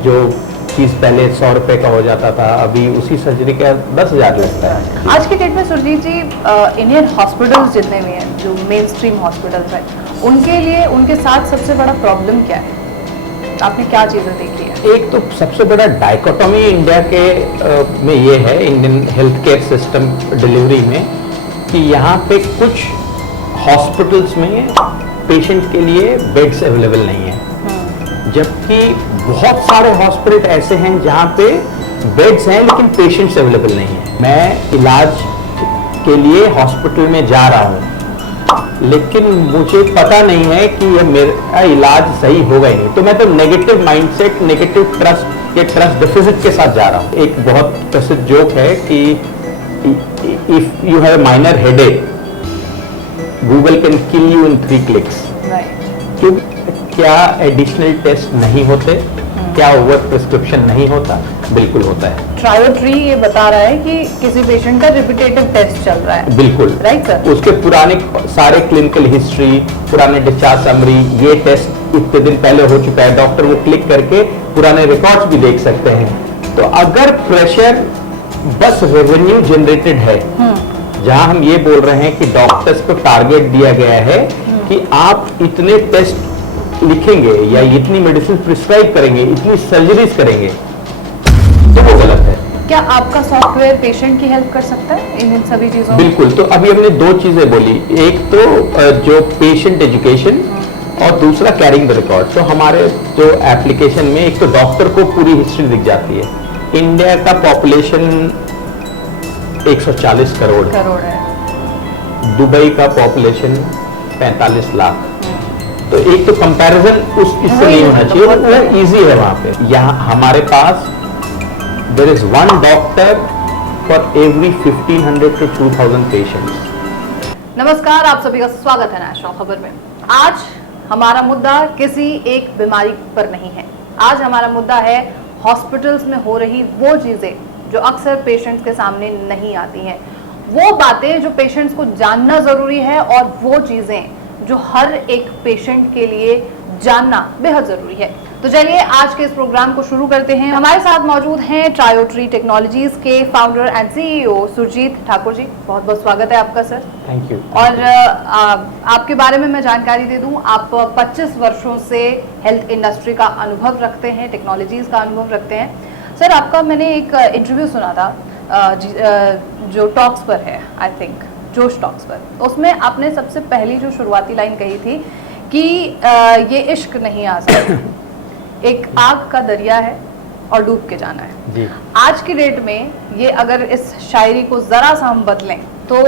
जो चीज़ पहले 100 रुपये का हो जाता था, अभी उसी सर्जरी का 10,000 लगता है। आज की डेट में सुरजीत जी इंडियन हॉस्पिटल्स जितने भी हैं, जो मेन स्ट्रीम हॉस्पिटल्स हैं, उनके लिए उनके साथ सबसे बड़ा प्रॉब्लम क्या है? आपने क्या चीज़ें देखी है? एक तो सबसे बड़ा डायकोटॉमी इंडिया के में ये है, Indian health care system delivery में, कि यहाँ पे कुछ हॉस्पिटल्स में पेशेंट के लिए बेड्स अवेलेबल नहीं है, जबकि बहुत सारे हॉस्पिटल ऐसे हैं जहाँ पे बेड्स हैं लेकिन पेशेंट्स अवेलेबल नहीं है। मैं इलाज के लिए हॉस्पिटल में जा रहा हूँ, लेकिन मुझे पता नहीं है कि ये मेरा इलाज सही होगा ही नहीं, तो मैं तो नेगेटिव माइंडसेट, नेगेटिव ट्रस्ट या ट्रस्ट डिफिसिट के साथ जा रहा हूँ। एक बहुत प्रसिद्ध जोक है कि if you have a minor headache, Google can kill you in 3 clicks. क्यों? क्या एडिशनल टेस्ट नहीं होते? क्या ओवर प्रिस्क्रिप्शन नहीं होता? बिल्कुल होता है। ट्रायोट्री ये बता रहा है कि किसी पेशेंट का रिपीटेटिव टेस्ट चल रहा है। बिल्कुल राइट सर। उसके पुराने सारे क्लिनिकल हिस्ट्री, पुराने डिस्चार्ज समरी, ये टेस्ट इतने दिन पहले हो चुका है, डॉक्टर वो क्लिक करके पुराने रिकॉर्ड्स भी देख सकते हैं। तो अगर प्रेशर बस रेवेन्यू जनरेटेड है, जहां हम ये बोल रहे हैं कि डॉक्टर्स को टारगेट दिया गया है कि आप इतने टेस्ट लिखेंगे या इतनी मेडिसिन प्रिस्क्राइब करेंगे, इतनी सर्जरीज करेंगे, तो वो गलत है। क्या आपका सॉफ्टवेयर पेशेंट की हेल्प कर सकता है इन सभी चीजों में? बिल्कुल। तो अभी हमने 2 चीजें बोली, एक तो जो पेशेंट एजुकेशन और दूसरा कैरिंग द रिकॉर्ड। तो हमारे जो एप्लीकेशन में एक तो डॉक्टर को पूरी हिस्ट्री दिख जाती है। इंडिया का पॉपुलेशन 140 करोड़ है। दुबई का पॉपुलेशन 45 लाख। तो एक तो कंपैरिजन इससे नहीं होना चाहिए, वो इजी है वहां पे। यहाँ हमारे पास there is 1 doctor for every 1500 to 2000 patients. नमस्कार, आप सभी का स्वागत है नेशनल खबर में। आज हमारा मुद्दा किसी एक बीमारी पर नहीं है, आज हमारा मुद्दा है हॉस्पिटल्स में हो रही वो चीजें जो अक्सर पेशेंट्स के सामने नहीं आती हैं, वो बातें जो पेशेंट्स को जानना जरूरी है और वो चीजें जो हर एक पेशेंट के लिए जानना बेहद जरूरी है। तो चलिए आज के इस प्रोग्राम को शुरू करते हैं। हमारे साथ मौजूद हैं ट्रायोट्री टेक्नोलॉजीज के founder and CEO Surjit Thakur ji. बहुत बहुत स्वागत है आपका सर। Thank you. और आपके बारे में मैं जानकारी दे दूं, आप 25 वर्षों से हेल्थ इंडस्ट्री का अनुभव रखते हैं, टेक्नोलॉजीज का अनुभव रखते हैं। सर, आपका मैंने एक इंटरव्यू सुना था जो टॉक्स पर है, आई थिंक जोश टॉक्स पर, उसमें आपने सबसे पहली जो शुरुआती लाइन कही थी कि ये इश्क नहीं आसान, एक आग का दरिया है और डूब के जाना है जी। आज की डेट में ये अगर इस शायरी को जरा सा हम बदलें तो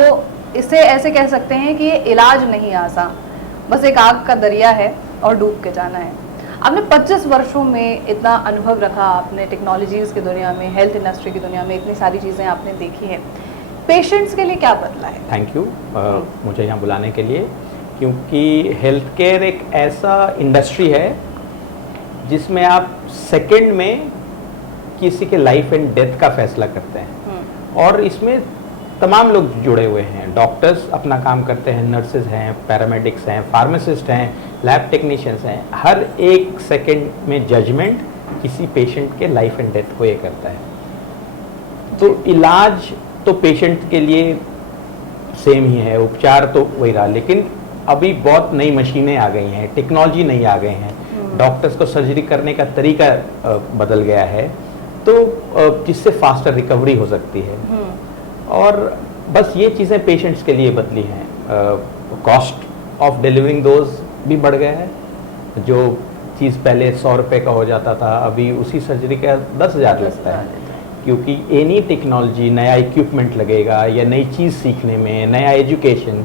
इसे ऐसे कह सकते हैं कि ये इलाज नहीं आसान, बस एक आग का दरिया है और डूब के जाना है। आपने 25 वर्षों में इतना अनुभव रखा, आपने टेक्नोलॉजीज की दुनिया में, हेल्थ इंडस्ट्री की दुनिया में इतनी सारी चीज़ें आपने देखी हैं, पेशेंट्स के लिए क्या बदला है? थैंक यू मुझे यहाँ बुलाने के लिए, क्योंकि हेल्थ केयर एक ऐसा इंडस्ट्री है जिसमें आप सेकंड में किसी के लाइफ एंड डेथ का फैसला करते हैं, और इसमें तमाम लोग जुड़े हुए हैं। डॉक्टर्स अपना काम करते हैं, नर्सेज हैं, पैरामेडिक्स हैं, फार्मासिस्ट हैं, लैब टेक्नीशियंस हैं। हर एक सेकंड में जजमेंट किसी पेशेंट के लाइफ एंड डेथ को ये करता है। तो इलाज तो पेशेंट के लिए सेम ही है, उपचार तो वही रहा, लेकिन अभी बहुत नई मशीनें आ गई हैं, टेक्नोलॉजी नई आ गई हैं, डॉक्टर्स को सर्जरी करने का तरीका बदल गया है, तो जिससे फास्टर रिकवरी हो सकती है। और बस ये चीज़ें पेशेंट्स के लिए बदली हैं। कॉस्ट ऑफ डिलीवरिंग डोज भी बढ़ गया है, जो चीज़ पहले 100 रुपये का हो जाता था, अभी उसी सर्जरी का 10,000 लगता है, क्योंकि एनी टेक्नोलॉजी, नया इक्विपमेंट लगेगा या नई चीज़ सीखने में, नया education,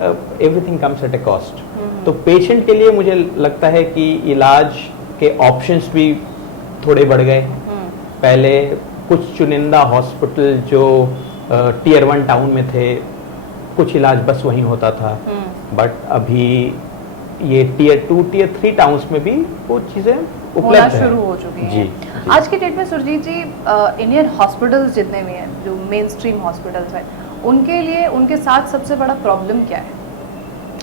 everything comes at A cost. तो पेशेंट के लिए मुझे लगता है कि इलाज के ऑप्शंस भी थोड़े बढ़ गए। पहले कुछ चुनिंदा हॉस्पिटल जो टियर 1 टाउन में थे, कुछ इलाज बस वहीं होता था, बट अभी ये टियर 2, टियर 3 टाउन्स में भी वो चीज़ें उपलब्ध शुरू हो चुकी हैं। जी। आज की डेट में सुरजीत जी, इंडियन हॉस्पिटल्स जितने भी हैं, जो मेन स्ट्रीम हॉस्पिटल्स हैं, उनके लिए उनके साथ सबसे बड़ा प्रॉब्लम क्या है?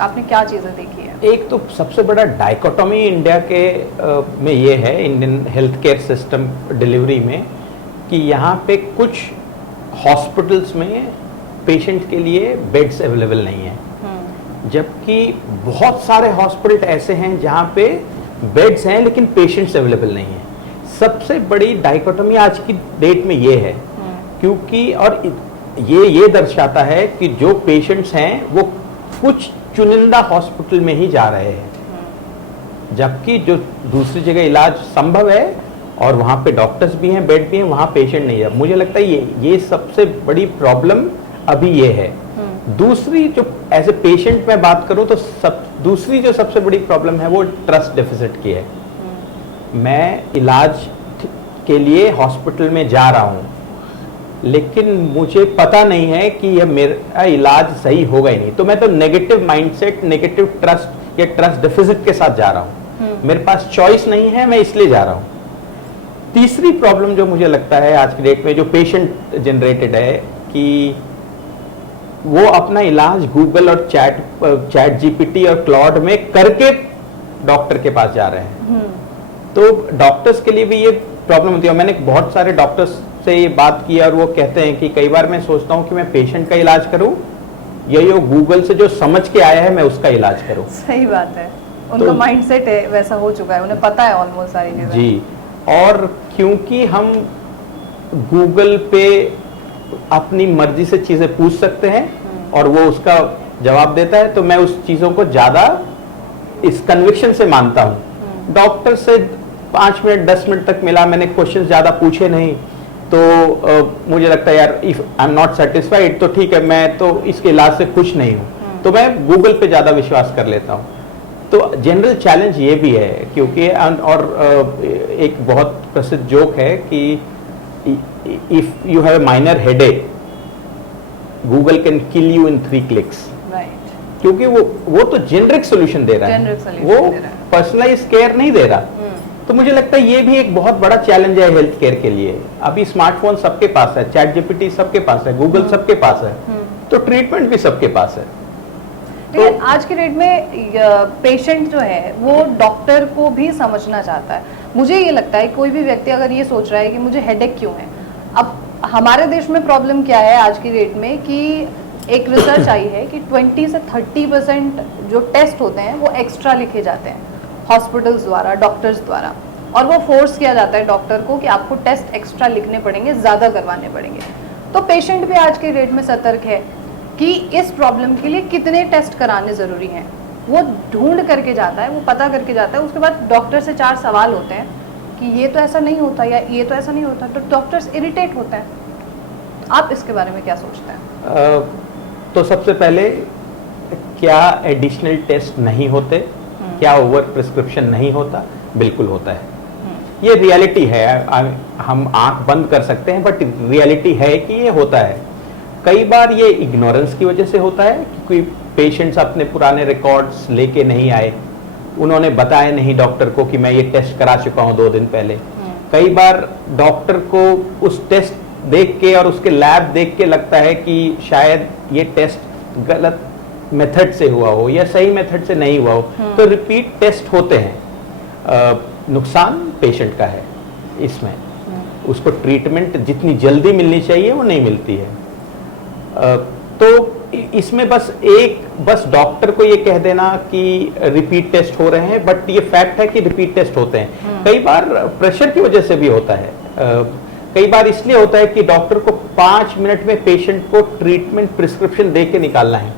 आपने क्या चीजें देखी है? एक तो सबसे बड़ा डाइकोटॉमी इंडिया के में ये है, Indian health care system delivery में, कि यहाँ पे कुछ हॉस्पिटल्स में पेशेंट के लिए बेड्स अवेलेबल नहीं है, जबकि बहुत सारे हॉस्पिटल ऐसे हैं जहाँ पे बेड्स हैं लेकिन पेशेंट्स अवेलेबल नहीं है। सबसे बड़ी डाइकोटॉमी आज की डेट में ये है, क्योंकि और ये दर्शाता है कि जो पेशेंट्स हैं वो कुछ चुनिंदा हॉस्पिटल में ही जा रहे हैं, जबकि जो दूसरी जगह इलाज संभव है और वहाँ पे डॉक्टर्स भी हैं, बेड भी हैं, वहाँ पेशेंट नहीं है। मुझे लगता है ये सबसे बड़ी प्रॉब्लम अभी ये है। दूसरी जो एज ए पेशेंट में बात करूं तो दूसरी जो सबसे बड़ी प्रॉब्लम है वो ट्रस्ट डेफिसिट की है। मैं इलाज के लिए हॉस्पिटल में जा रहा हूं, लेकिन मुझे पता नहीं है कि यह मेरा इलाज सही होगा ही नहीं, तो मैं तो नेगेटिव माइंडसेट, नेगेटिव ट्रस्ट या ट्रस्ट डेफिसिट के साथ जा रहा हूं। मेरे पास चॉइस नहीं है, मैं इसलिए जा रहा हूं। तीसरी प्रॉब्लम जो मुझे लगता है आज की डेट में जो पेशेंट जनरेटेड है, कि वो अपना इलाज गूगल और चैट जीपीटी और क्लॉड में करके डॉक्टर के पास जा रहे हैं। तो डॉक्टर्स के लिए भी ये प्रॉब्लम होती है। मैंने बहुत सारे डॉक्टर्स से ये बात की और वो कहते हैं कि कई बार मैं सोचता हूँ कि मैं पेशेंट का इलाज करूँ या ये गूगल से जो समझ के आया है मैं उसका इलाज करूँ। सही बात है, उनका माइंडसेट है वैसा हो चुका है, उन्हें पता है ऑलमोस्ट सारी चीजें। जी, और क्योंकि हम गूगल पे अपनी मर्जी से चीजें पूछ सकते हैं और वो उसका जवाब देता है, तो मैं उस चीजों को ज्यादा इस कन्विक्शन से मानता हूँ। डॉक्टर से 5 मिनट 10 मिनट तक मिला, मैंने क्वेश्चन ज्यादा पूछे नहीं, तो मुझे लगता है यार if I am not satisfied तो ठीक है, मैं तो इसके इलाज से खुश नहीं हूँ, तो मैं गूगल पे ज्यादा विश्वास कर लेता हूँ। तो जनरल चैलेंज ये भी है, क्योंकि और एक बहुत प्रसिद्ध जोक है कि if you have a minor headache Google can kill you in 3 clicks. क्योंकि वो तो जेनरिक सोल्यूशन दे रहा है, वो पर्सनलाइज केयर नहीं दे रहा। तो मुझे लगता है ये भी एक बहुत बड़ा चैलेंज है हेल्थ केयर के लिए। अभी स्मार्टफोन सबके पास है, चैट जीपीटी सबके पास है, गूगल सबके पास है, तो ट्रीटमेंट भी सबके पास है। तो आज के डेट में पेशेंट जो है वो डॉक्टर को भी समझना चाहता है। मुझे ये लगता है कोई भी व्यक्ति अगर ये सोच रहा है कि मुझे हेडेक क्यों है, अब हमारे देश में प्रॉब्लम क्या है आज की डेट में कि एक रिसर्च आई है कि 20 से 30% जो टेस्ट होते हैं वो एक्स्ट्रा लिखे जाते हैं हॉस्पिटल्स द्वारा, डॉक्टर्स द्वारा, और वो फोर्स किया जाता है डॉक्टर को कि आपको टेस्ट एक्स्ट्रा लिखने पड़ेंगे, ज़्यादा करवाने पड़ेंगे। तो पेशेंट भी आज के डेट में सतर्क है कि इस प्रॉब्लम के लिए कितने टेस्ट कराने ज़रूरी हैं। वो ढूंढ करके जाता है, वो पता करके जाता है, उसके बाद डॉक्टर से 4 सवाल होते हैं कि ये तो ऐसा नहीं होता या ये तो ऐसा नहीं होता, तो डॉक्टर्स इरिटेट होते हैं। आप इसके बारे में क्या सोचते हैं? तो सबसे पहले, क्या एडिशनल टेस्ट नहीं होते? क्या ओवर प्रिस्क्रिप्शन नहीं होता? बिल्कुल होता है, ये रियलिटी है। हम आंख बंद कर सकते हैं, बट रियलिटी है कि ये होता है। कई बार ये इग्नोरेंस की वजह से होता है कि कोई पेशेंट्स अपने पुराने रिकॉर्ड्स लेके नहीं आए, उन्होंने बताया नहीं डॉक्टर को कि मैं ये टेस्ट करा चुका हूँ 2 दिन पहले। कई बार डॉक्टर को उस टेस्ट देख के और उसके लैब देख के लगता है कि शायद ये टेस्ट गलत मेथड से हुआ हो या सही मेथड से नहीं हुआ हो, तो रिपीट टेस्ट होते हैं। नुकसान पेशेंट का है इसमें, उसको ट्रीटमेंट जितनी जल्दी मिलनी चाहिए वो नहीं मिलती है। तो इसमें बस डॉक्टर को ये कह देना कि रिपीट टेस्ट हो रहे हैं, बट ये फैक्ट है कि रिपीट टेस्ट होते हैं। कई बार प्रेशर की वजह से भी होता है, कई बार इसलिए होता है कि डॉक्टर को 5 मिनट में पेशेंट को ट्रीटमेंट प्रिस्क्रिप्शन दे के निकालना है।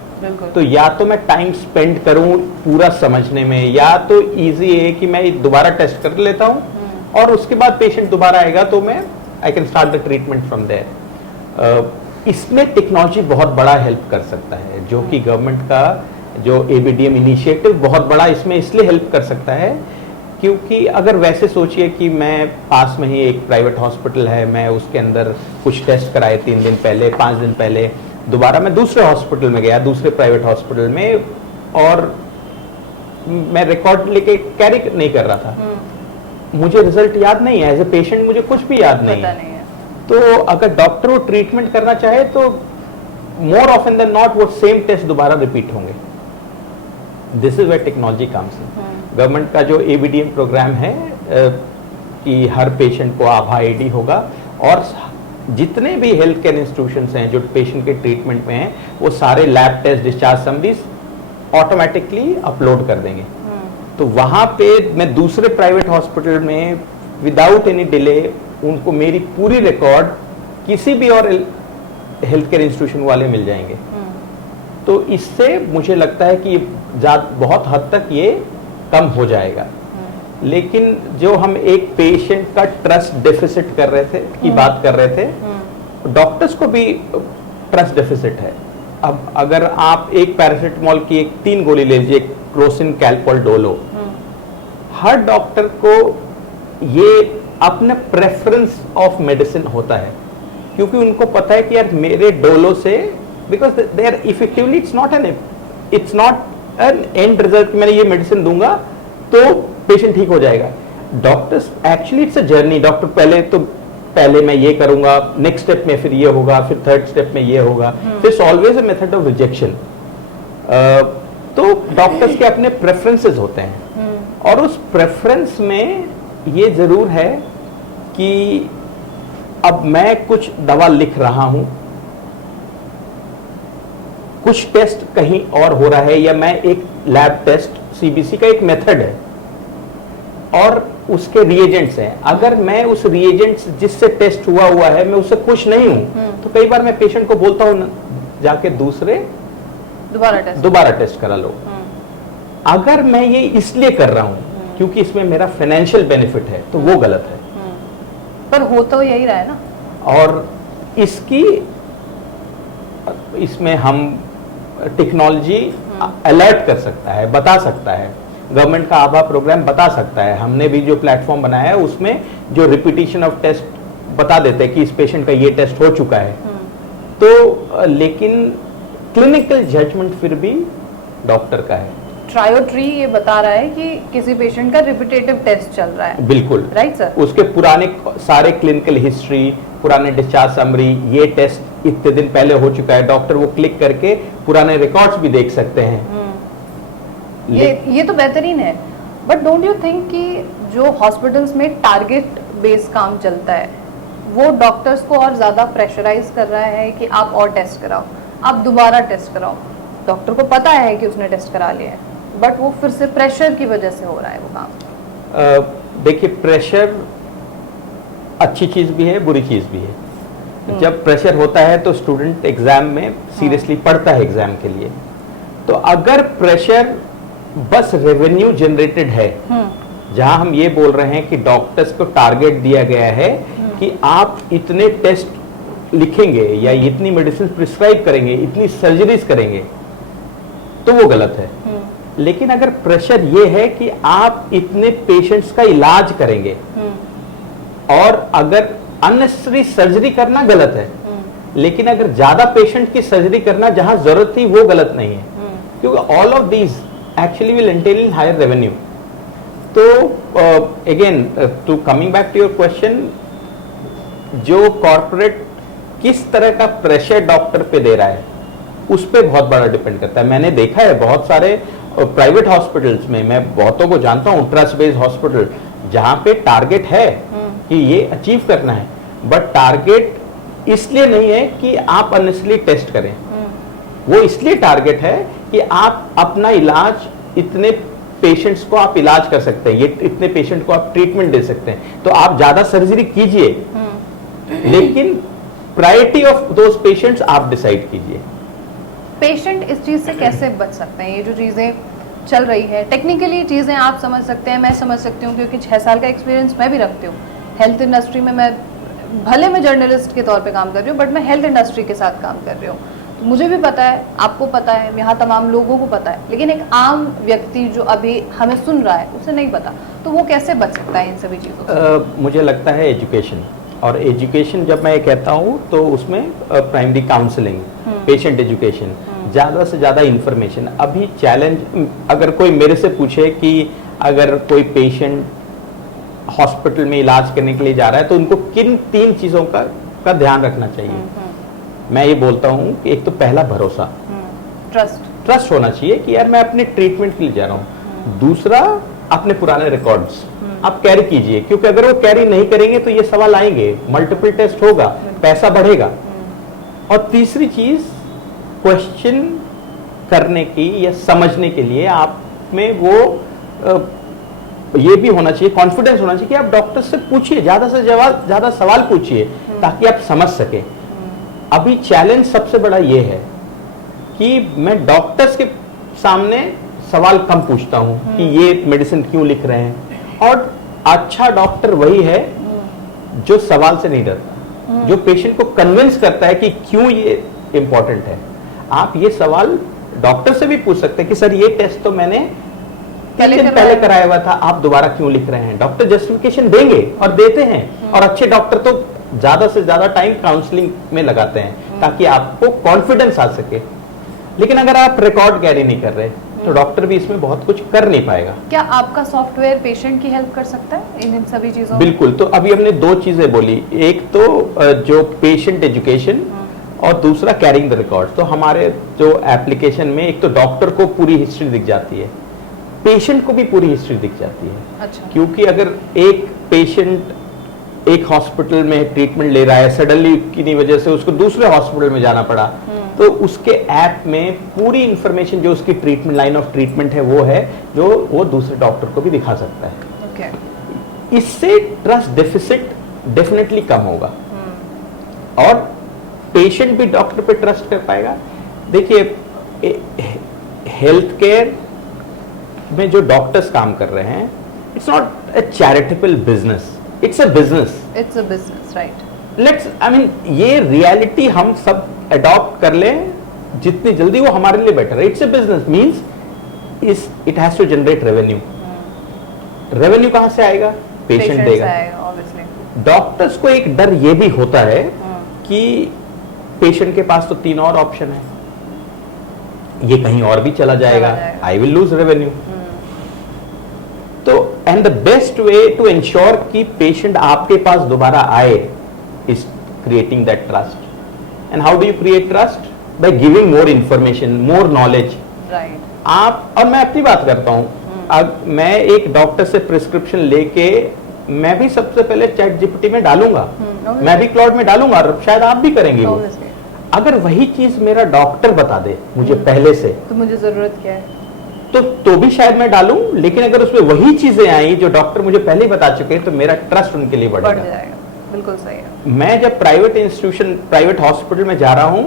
तो या तो मैं टाइम स्पेंड करूं पूरा समझने में, या तो इजी है कि मैं दोबारा टेस्ट कर लेता हूं और उसके बाद पेशेंट दोबारा आएगा तो मैं I can start the treatment from there. इसमें टेक्नोलॉजी बहुत बड़ा हेल्प कर सकता है, जो कि गवर्नमेंट का जो ABDM इनिशिएटिव बहुत बड़ा इसमें इसलिए हेल्प कर सकता है, क्योंकि अगर वैसे सोचिए कि मैं पास में ही एक प्राइवेट हॉस्पिटल है, मैं उसके अंदर कुछ टेस्ट कराए 3 दिन पहले, 5 दिन पहले, दोबारा मैं दूसरे हॉस्पिटल में गया, दूसरे प्राइवेट हॉस्पिटल में, और मैं रिकॉर्ड लेके कैरी नहीं कर रहा था, मुझे रिजल्ट याद नहीं है, एज ए पेशेंट मुझे कुछ भी याद नहीं है। तो अगर डॉक्टर वो ट्रीटमेंट करना चाहे तो मोर ऑफन देन नॉट वो सेम टेस्ट दोबारा रिपीट होंगे। This is where technology comes in. Government का जो ABDM प्रोग्राम है कि हर पेशेंट को आभा आईडी होगा, और जितने भी हेल्थ केयर इंस्टीट्यूशंस हैं जो पेशेंट के ट्रीटमेंट में हैं, वो सारे lab test, discharge summaries automatically upload कर देंगे। तो वहाँ पे मैं दूसरे प्राइवेट हॉस्पिटल में विदाउट एनी डिले उनको मेरी पूरी रिकॉर्ड किसी भी और हेल्थ केयर इंस्टीट्यूशन वाले मिल जाएंगे। तो इससे मुझे लगता है कि बहुत हद तक ये कम हो जाएगा। लेकिन जो हम एक पेशेंट का ट्रस्ट डेफिसिट कर रहे थे की बात कर रहे थे, डॉक्टर्स को भी ट्रस्ट डेफिसिट है। अब अगर आप एक पैरासिटामोल की 3 गोली ले लीजिए, क्रोसिन, कैलपॉल, डोलो, हर डॉक्टर को ये अपना प्रेफरेंस ऑफ मेडिसिन होता है, क्योंकि उनको पता है कि यार मेरे डोलो से, because they are effectively, it's not an end result, मैंने ये मेडिसिन दूंगा तो पेशेंट ठीक हो जाएगा। Doctors actually it's a journey. Doctor पहले मैं ये करूंगा, नेक्स्ट स्टेप में फिर ये होगा, फिर थर्ड स्टेप में ये होगा, it's always a method of rejection. तो डॉक्टर्स के अपने प्रेफरेंसेस होते हैं, और उस प्रेफरेंस में ये जरूर है कि अब मैं कुछ दवा लिख रहा हूं, कुछ टेस्ट कहीं और हो रहा है, या मैं एक लैब टेस्ट, CBC का एक मेथड है और उसके रिएजेंट्स हैं, अगर मैं उस रिएजेंट्स जिससे टेस्ट हुआ है मैं उससे खुश नहीं हूं, तो कई बार मैं पेशेंट को बोलता हूं जाके दोबारा टेस्ट करा लो। अगर मैं ये इसलिए कर रहा हूं क्योंकि इसमें मेरा फाइनेंशियल बेनिफिट है, तो वो गलत है। पर हो तो यही रहा है ना। और इसमें हम टेक्नोलॉजी अलर्ट कर सकता है, बता सकता है, गवर्नमेंट का आभा प्रोग्राम बता सकता है। हमने भी जो प्लेटफॉर्म बनाया है उसमें जो रिपीटिशन ऑफ टेस्ट बता देते हैं कि इस पेशेंट का ये टेस्ट हो चुका है। तो लेकिन क्लिनिकल जजमेंट फिर भी डॉक्टर का है। ट्रायोट्री ये बता रहा है कि किसी पेशेंट का रिपीटेटिव टेस्ट चल रहा है। बिल्कुल राइट सर। उसके पुराने सारे क्लिनिकल हिस्ट्री, पुराने डिस्चार्ज समरी, ये टेस्ट इतने दिन पहले हो चुका है, डॉक्टर वो क्लिक करके पुराने रिकॉर्ड्स भी देख सकते हैं। ये तो बेहतरीन है। बट डोंट यू थिंक कि जो हॉस्पिटल्स में टारगेट बेस्ड काम चलता है वो डॉक्टर्स को और ज्यादा प्रेशराइज कर रहा है कि आप और टेस्ट कराओ, आप दोबारा टेस्ट कराओ। डॉक्टर को पता है कि उसने टेस्ट करा लिया है, बट वो फिर से प्रेशर की वजह से हो रहा है वो काम। देखिए, प्रेशर अच्छी चीज भी है, बुरी चीज भी है। जब प्रेशर होता है तो स्टूडेंट एग्जाम में सीरियसली पढ़ता है एग्जाम के लिए। तो अगर प्रेशर बस रेवेन्यू जनरेटेड है, जहां हम ये बोल रहे हैं कि डॉक्टर्स को टारगेट दिया गया है कि आप इतने टेस्ट लिखेंगे या इतनी मेडिसिन प्रिस्क्राइब करेंगे, इतनी सर्जरीज करेंगे, तो वो गलत है। लेकिन अगर प्रेशर ये है कि आप इतने पेशेंट्स का इलाज करेंगे, और अगर अननेसेसरी सर्जरी करना गलत है, लेकिन अगर ज्यादा पेशेंट की सर्जरी करना जहां जरूरत थी वो गलत नहीं है, क्योंकि all of these actually will entail in higher revenue. तो again to coming back to your question, जो कॉर्पोरेट किस तरह का प्रेशर डॉक्टर पे दे रहा है उस पर बहुत बड़ा डिपेंड करता है। मैंने देखा है बहुत सारे प्राइवेट हॉस्पिटल्स में, मैं बहुतों को जानता हूं, ट्रस्ट बेस्ड हॉस्पिटल, जहां पे टारगेट है कि ये अचीव करना है, बट टारगेट इसलिए नहीं है कि आप अननेसेसरी टेस्ट करें, वो इसलिए टारगेट है कि आप अपना इलाज, इतने पेशेंट्स को आप इलाज कर सकते हैं, ये इतने पेशेंट को आप ट्रीटमेंट दे सकते हैं, तो आप ज्यादा सर्जरी कीजिए, लेकिन प्रायोरिटी ऑफ दोज पेशेंट्स आप डिसाइड कीजिए। पेशेंट इस चीज से कैसे बच सकते हैं? ये जो चीजें चल रही है, टेक्निकली चीजें आप समझ सकते हैं, मैं समझ सकती हूँ, क्योंकि 6 साल का एक्सपीरियंस मैं भी रखती हूँ हेल्थ इंडस्ट्री में। मैं भले मैं जर्नलिस्ट के तौर पे काम कर रही हूँ, बट मैं हेल्थ इंडस्ट्री के साथ काम कर रही हूँ, तो मुझे भी पता है, आपको पता है, यहाँ तमाम लोगों को पता है, लेकिन एक आम व्यक्ति जो अभी हमें सुन रहा है उसे नहीं पता, तो वो कैसे बच सकता है इन सभी चीज़ों से? मुझे लगता है एजुकेशन, और एजुकेशन जब मैं कहता हूँ तो उसमें प्राइमरी काउंसलिंग, पेशेंट एजुकेशन, ज़्यादा से ज़्यादा इंफॉर्मेशन। अभी चैलेंज, अगर कोई मेरे से पूछे कि अगर कोई पेशेंट हॉस्पिटल में इलाज करने के लिए जा रहा है तो उनको किन 3 चीज़ों का ध्यान रखना चाहिए, मैं ये बोलता हूँ कि एक तो पहला भरोसा, ट्रस्ट होना चाहिए कि यार मैं अपने ट्रीटमेंट के लिए जा रहा हूँ। दूसरा, अपने पुराने रिकॉर्ड्स आप कैरी कीजिए, क्योंकि अगर वो कैरी नहीं करेंगे तो ये सवाल आएंगे, मल्टीपल टेस्ट होगा, पैसा बढ़ेगा। और तीसरी चीज, क्वेश्चन करने की या समझने के लिए आप में वो ये भी होना चाहिए, कॉन्फिडेंस होना चाहिए कि आप डॉक्टर से पूछिए, ज्यादा से ज्यादा सवाल पूछिए ताकि आप समझ सके। अभी चैलेंज सबसे बड़ा ये है कि मैं डॉक्टर्स के सामने सवाल कम पूछता हूं कि ये मेडिसिन क्यों लिख रहे हैं, और अच्छा डॉक्टर वही है जो सवाल से नहीं डरता, जो पेशेंट को कन्विंस करता है कि क्यों ये इंपॉर्टेंट है। आप ये सवाल डॉक्टर से भी पूछ सकते हैं कि सर ये टेस्ट तो मैंने 3 दिन पहले कराया हुआ था, आप दोबारा क्यों लिख रहे हैं। डॉक्टर जस्टिफिकेशन देंगे और देते हैं, और अच्छे डॉक्टर तो ज्यादा से ज्यादा टाइम काउंसलिंग में लगाते हैं ताकि आपको कॉन्फिडेंस आ सके। लेकिन अगर आप रिकॉर्ड कैरी नहीं कर रहे तो डॉक्टर भी इसमें बहुत कुछ कर नहीं पाएगा। क्या आपका सॉफ्टवेयर पेशेंट की हेल्प कर सकता है इन सभी चीजों? बिल्कुल। तो अभी हमने 2 चीजें बोली, एक तो जो पेशेंट एजुकेशन और दूसरा कैरिंग द रिकॉर्ड। तो हमारे जो एप्लीकेशन में एक तो डॉक्टर को पूरी हिस्ट्री दिख जाती है, पेशेंट को भी पूरी हिस्ट्री दिख जाती है। अच्छा। क्योंकि अगर एक पेशेंट एक हॉस्पिटल में ट्रीटमेंट ले रहा है, सडनली की वजह से उसको दूसरे हॉस्पिटल में जाना पड़ा, तो उसके ऐप में पूरी इंफॉर्मेशन जो उसकी ट्रीटमेंट लाइन ऑफ ट्रीटमेंट है वो है, जो वो दूसरे डॉक्टर को भी दिखा सकता है। okay. इससे ट्रस्ट डेफिसिट डेफिनेटली कम होगा और पेशेंट भी डॉक्टर पे ट्रस्ट कर पाएगा। देखिए, हेल्थ केयर में जो डॉक्टर्स काम कर रहे हैं, it's not a charitable business, it's a business. It's a business, right. Let's, I mean, ये रियलिटी हम सब अडॉप्ट कर लें जितनी जल्दी वो हमारे लिए बेटर है। It's a business means it has to generate revenue. Revenue कहां से आएगा? पेशेंट देगा। डॉक्टर्स को एक डर ये भी होता है कि पेशेंट के पास तो 3 और ऑप्शन है, ये कहीं और भी चला जाएगा, आई विल लूज रेवेन्यू। तो and the best way to ensure कि पेशेंट आपके पास दोबारा आए is creating that trust. And how do you create trust? By giving more information, more knowledge. आप, और मैं अपनी बात करता हूं, अब मैं एक डॉक्टर से प्रिस्क्रिप्शन लेके मैं भी सबसे पहले चैट जीपीटी में डालूंगा, मैं भी क्लाउड में डालूंगा, और शायद आप भी करेंगे वो। अगर वही चीज मेरा डॉक्टर बता दे मुझे पहले से, तो मुझे जरूरत क्या है? तो भी शायद मैं डालूं। लेकिन अगर उसमें वही चीजें आई जो डॉक्टर मुझे पहले ही बता चुके हैं, तो मेरा ट्रस्ट उनके लिए बढ़ जाएगा। बिल्कुल सही है। मैं जब प्राइवेट इंस्टीट्यूशन, प्राइवेट हॉस्पिटल में जा रहा हूं,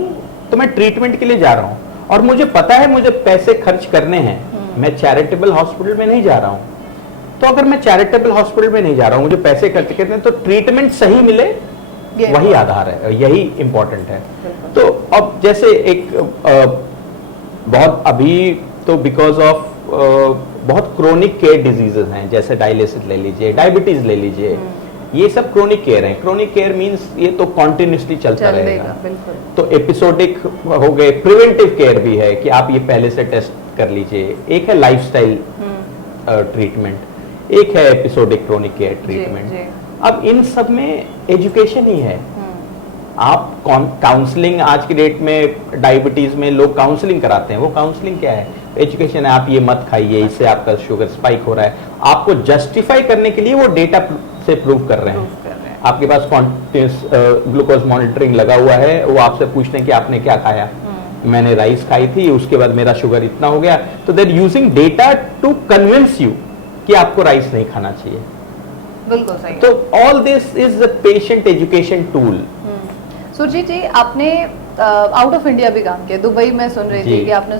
तो मैं ट्रीटमेंट के लिए जा रहा हूं और मुझे पता है मुझे पैसे खर्च करने हैं। मैं चैरिटेबल हॉस्पिटल में नहीं जा रहा हूं। तो अगर मैं चैरिटेबल हॉस्पिटल में नहीं जा रहा हूं, मुझे पैसे खर्च करने हैं, तो ट्रीटमेंट सही मिले, वही आधार है, यही इंपॉर्टेंट है। तो अब जैसे एक बहुत अभी तो बिकॉज ऑफ बहुत क्रोनिक केयर डिजीजेस हैं, जैसे डायलिसिस ले लीजिए, डायबिटीज ले लीजिए, ये सब क्रोनिक केयर है। क्रोनिक केयर मींस ये तो कॉन्टिन्यूसली चलता रहेगा। तो एपिसोडिक हो गए, प्रिवेंटिव केयर भी है कि आप ये पहले से टेस्ट कर लीजिए। एक है लाइफस्टाइल ट्रीटमेंट, एक है एपिसोडिक क्रोनिक केयर ट्रीटमेंट। अब इन सब में एजुकेशन ही है। आप काउंसलिंग, आज की डेट में डायबिटीज में लोग काउंसलिंग कराते हैं, वो काउंसलिंग क्या है? एजुकेशन है। आप ये मत खाइए, इससे आपका शुगर स्पाइक हो रहा है। आपको जस्टिफाई करने के लिए वो डेटा से प्रूव कर रहे हैं। आपके पास कॉन्टिन्यूस ग्लूकोज मॉनिटरिंग लगा हुआ है, वो आपसे पूछते हैं कि आपने क्या खाया। मैंने राइस खाई थी, उसके बाद मेरा शुगर इतना हो गया। तो they are using data to convince you कि आपको राइस नहीं खाना चाहिए। बिल्कुल सही। तो all this is a patient education tool. Surjit ji, आपने आउट ऑफ इंडिया भी काम किया। दुबई में सुन रही थी कि आपने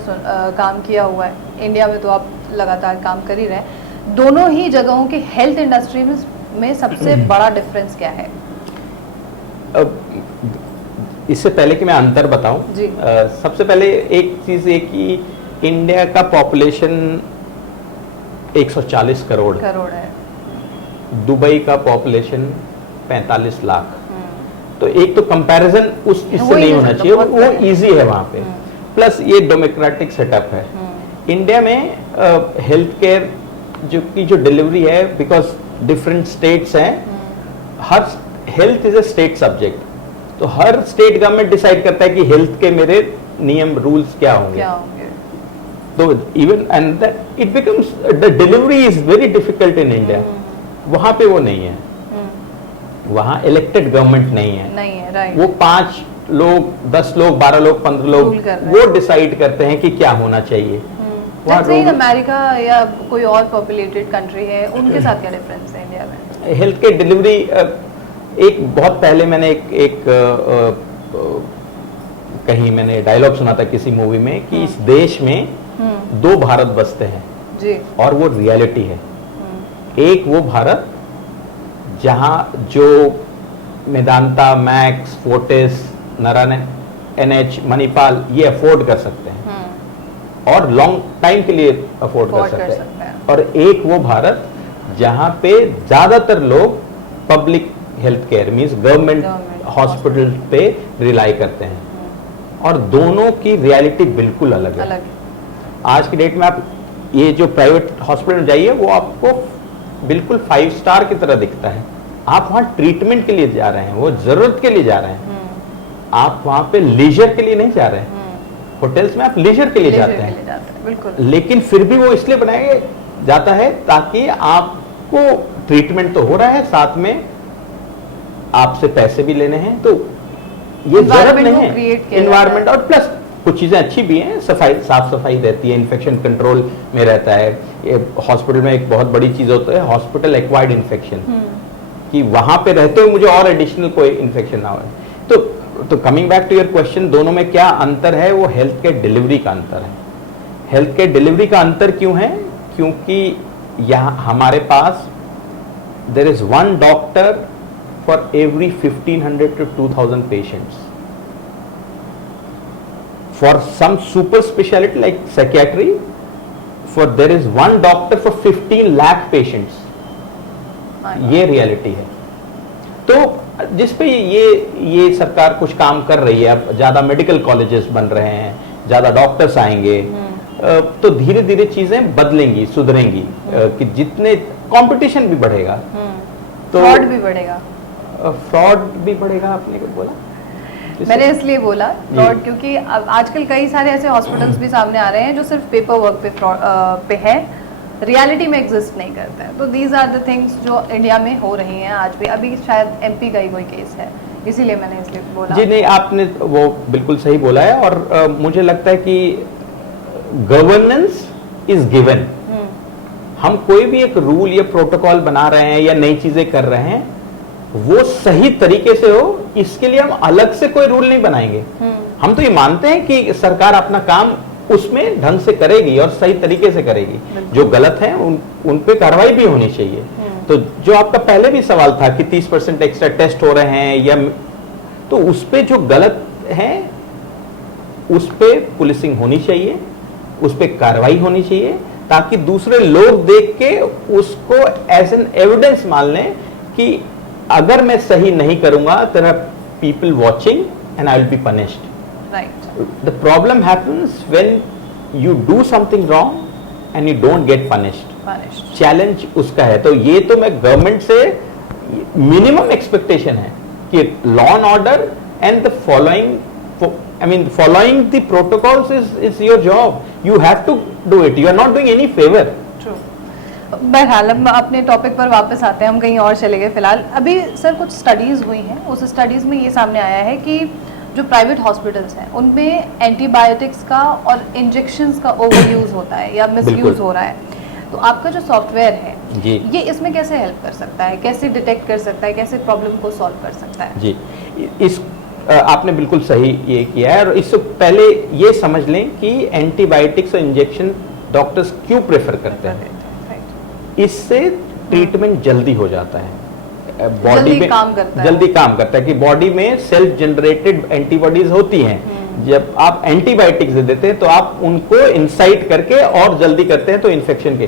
काम किया हुआ है। इंडिया में तो आप लगातार काम कर ही रहे हैं। दोनों ही जगहों की हेल्थ इंडस्ट्री में सबसे बड़ा डिफरेंस क्या है? इससे पहले कि मैं अंतर बताऊं, सबसे पहले एक चीज है कि इंडिया का पॉपुलेशन 140 करोड़ है। दुबई का पॉपुलेशन 45 लाख। तो एक तो कंपैरिजन इससे नहीं होना चाहिए, वो इजी है वहां पे। प्लस ये डेमोक्रेटिक सेटअप है। इंडिया में हेल्थ केयर जो डिलीवरी है, बिकॉज डिफरेंट स्टेट्स हैं, हर health is a state subject. तो हर स्टेट गवर्नमेंट डिसाइड करता है कि हेल्थ के मेरे नियम रूल्स क्या होंगे। तो even and it becomes the delivery is very difficult in India. वहां पे वो नहीं है, वहां इलेक्टेड गवर्नमेंट नहीं है, राइट। वो 5 लोग 10 लोग 12 लोग 15 लोग वो डिसाइड करते हैं कि क्या होना चाहिए। अमेरिका या कोई और पॉपुलेटेड कंट्री है, उनके साथ क्या डिफरेंस है इंडिया में? हेल्थ केयर डिलीवरी, एक बहुत पहले मैंने एक कहीं मैंने डायलॉग सुना था किसी मूवी में कि इस देश में 2 भारत बसते हैं जी, और वो रियलिटी है। एक वो भारत जहां जो Medanta, max, Fortis, Narayan, NH, Manipal ये अफोर्ड कर सकते हैं और लॉन्ग टाइम के लिए अफोर्ड कर सकते हैं, और एक वो भारत जहां पे ज्यादातर लोग public health care means government hospital पे रिलाई करते हैं, और दोनों की रियलिटी बिल्कुल अलग है। आज की डेट में आप ये जो प्राइवेट हॉस्पिटल जाइए वो आपको बिल्कुल 5 स्टार की तरह दिखता है। आप वहां ट्रीटमेंट के लिए जा रहे हैं, वो जरूरत के लिए जा रहे हैं, आप वहां पे लीजर के लिए नहीं जा रहे हैं। होटल्स में आप लीजर के लिए जाते हैं, बिल्कुल। लेकिन फिर भी वो इसलिए बनाया जाता है ताकि आपको ट्रीटमेंट तो हो रहा है, साथ में आपसे पैसे भी लेने हैं, तो ये जरूरत नहीं है इन्वायरमेंट। और प्लस कुछ चीजें अच्छी भी हैं, साफ सफाई रहती है, इन्फेक्शन कंट्रोल में रहता है। ये हॉस्पिटल में एक बहुत बड़ी चीज होता है हॉस्पिटल एक्वायर्ड इन्फेक्शन, कि वहां पे रहते हुए मुझे और एडिशनल कोई इन्फेक्शन ना हो। तो coming back to your question, दोनों में क्या अंतर है? वो हेल्थ केयर डिलीवरी का अंतर है। हेल्थ केयर डिलीवरी का अंतर क्यों है? क्योंकि यहाँ हमारे पास there is 1 doctor for every 1500 to 2000 patients. For some super speciality like psychiatry, for there is 1 doctor for 15 lakh patients. ये रियलिटी है। तो जिस पे ये सरकार कुछ काम कर रही है, अब ज्यादा मेडिकल कॉलेजेस बन रहे हैं, ज्यादा डॉक्टर्स आएंगे, तो धीरे धीरे चीजें बदलेंगी, सुधरेंगी, कि जितने कंपटीशन भी बढ़ेगा तो फ्रॉड भी बढ़ेगा। फ्रॉड भी बढ़ेगा, आपने क्या बोला? मैंने इसलिए बोला फ्रॉड क्योंकि आजकल कई सारे ऐसे हॉस्पिटल्स भी सामने आ रहे हैं जो सिर्फ पेपर वर्क पे है, रियलिटी में एग्जिस्ट नहीं करता है। तो दीज आर द थिंग्स जो इंडिया में हो रही हैं आज भी। अभी शायद MP का ही कोई केस है, इसीलिए मैंने इसलिए बोला। जी नहीं, आपने वो बिल्कुल सही बोला है, और मुझे लगता है कि गवर्नेंस इज गिवन। हम कोई भी एक रूल या प्रोटोकॉल बना रहे हैं या नई चीजें कर रहे हैं, वो सही तरीके से हो, इसके लिए हम अलग से कोई रूल नहीं बनाएंगे। हम तो ये मानते हैं कि सरकार अपना काम उसमें ढंग से करेगी और सही तरीके से करेगी। जो गलत है उन पे कार्रवाई भी होनी चाहिए। तो जो आपका पहले भी सवाल था कि 30% एक्स्ट्रा टेस्ट हो रहे हैं, या तो उस पे जो गलत है उस पे पुलिसिंग होनी चाहिए, उस पे कार्रवाई होनी चाहिए, ताकि दूसरे लोग देख के उसको एज एन एविडेंस मान लें कि अगर मैं सही नहीं करूंगा, there are people watching and I will be punished. The problem happens when you do something wrong and you don't get punished. Challenge उसका है। तो ये तो मैं गवर्नमेंट से मिनिमम एक्सपेक्टेशन है कि law and order and the following the protocols is your job. You have to do it. You are not doing any favor. बहरहाल हम अपने टॉपिक पर वापस आते हैं, हम कहीं और चले गए फिलहाल। अभी सर कुछ स्टडीज हुई हैं, उस स्टडीज में ये सामने आया है कि जो प्राइवेट हॉस्पिटल्स हैं उनमें एंटीबायोटिक्स का और इंजेक्शंस का ओवर यूज होता है या मिस यूज हो रहा है। तो आपका जो सॉफ्टवेयर है ये इसमें कैसे हेल्प कर सकता है, कैसे डिटेक्ट कर सकता है, कैसे प्रॉब्लम को सॉल्व कर सकता है? जी, इस आपने बिल्कुल सही ये किया है। और इससे पहले ये समझ लें कि एंटीबायोटिक्स और इंजेक्शन डॉक्टर्स क्यों प्रेफर करते हैं। इससे ट्रीटमेंट जल्दी हो जाता है, बॉडी में जल्दी काम करता है कि बॉडी में सेल्फ जनरेटेड एंटीबॉडीज होती हैं। जब आप एंटीबायोटिक्स दे देते हैं तो आप उनको इंसाइट करके और जल्दी करते हैं, तो इन्फेक्शन के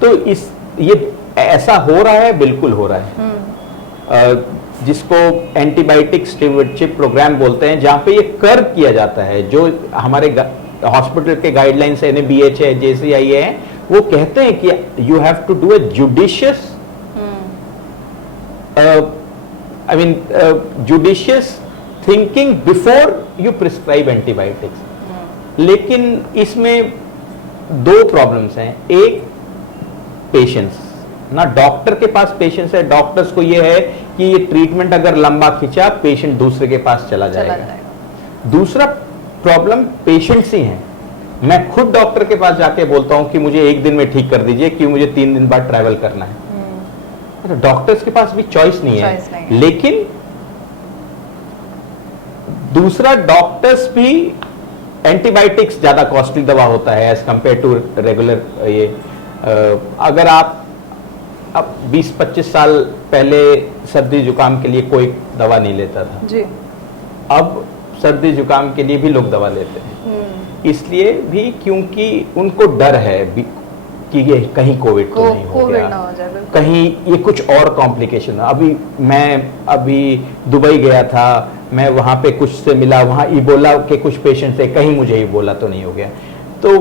तो ये ऐसा हो रहा है, बिल्कुल हो रहा है। जिसको एंटीबायोटिक स्टीवर्डशिप प्रोग्राम बोलते हैं, जहां पे ये कर्व किया जाता है। जो हमारे हॉस्पिटल के गाइडलाइंस है, NABH है, JCI है, वो कहते हैं कि you have to do a judicious judicious thinking before you prescribe antibiotics. लेकिन इसमें दो प्रॉब्लम्स हैं। एक पेशेंस, ना डॉक्टर के पास पेशेंस है, डॉक्टर्स को ये है कि ये ट्रीटमेंट अगर लंबा खिंचा पेशेंट दूसरे के पास चला जाएगा। दूसरा प्रॉब्लम पेशेंट्स ही हैं। मैं खुद डॉक्टर के पास जाके बोलता हूं कि मुझे एक दिन में ठीक कर दीजिए, क्यों मुझे 3 दिन बाद ट्रैवल करना है। तो डॉक्टर्स के पास भी चॉइस नहीं है। लेकिन दूसरा, डॉक्टर्स भी एंटीबायोटिक्स ज्यादा कॉस्टली दवा होता है एज कंपेयर टू रेगुलर। ये अगर आप अब 20-25 साल पहले सर्दी जुकाम के लिए कोई दवा नहीं लेता था जी। अब सर्दी जुकाम के लिए भी लोग दवा लेते हैं। इसलिए भी क्योंकि उनको डर है कि ये कहीं कोविड तो नहीं हो गया, ना हो जाए, कहीं ये कुछ और कॉम्प्लिकेशन। मैं अभी दुबई गया था, मैं वहां पे कुछ से मिला, वहां इबोला के कुछ पेशेंट थे, कहीं मुझे इबोला तो नहीं हो गया। तो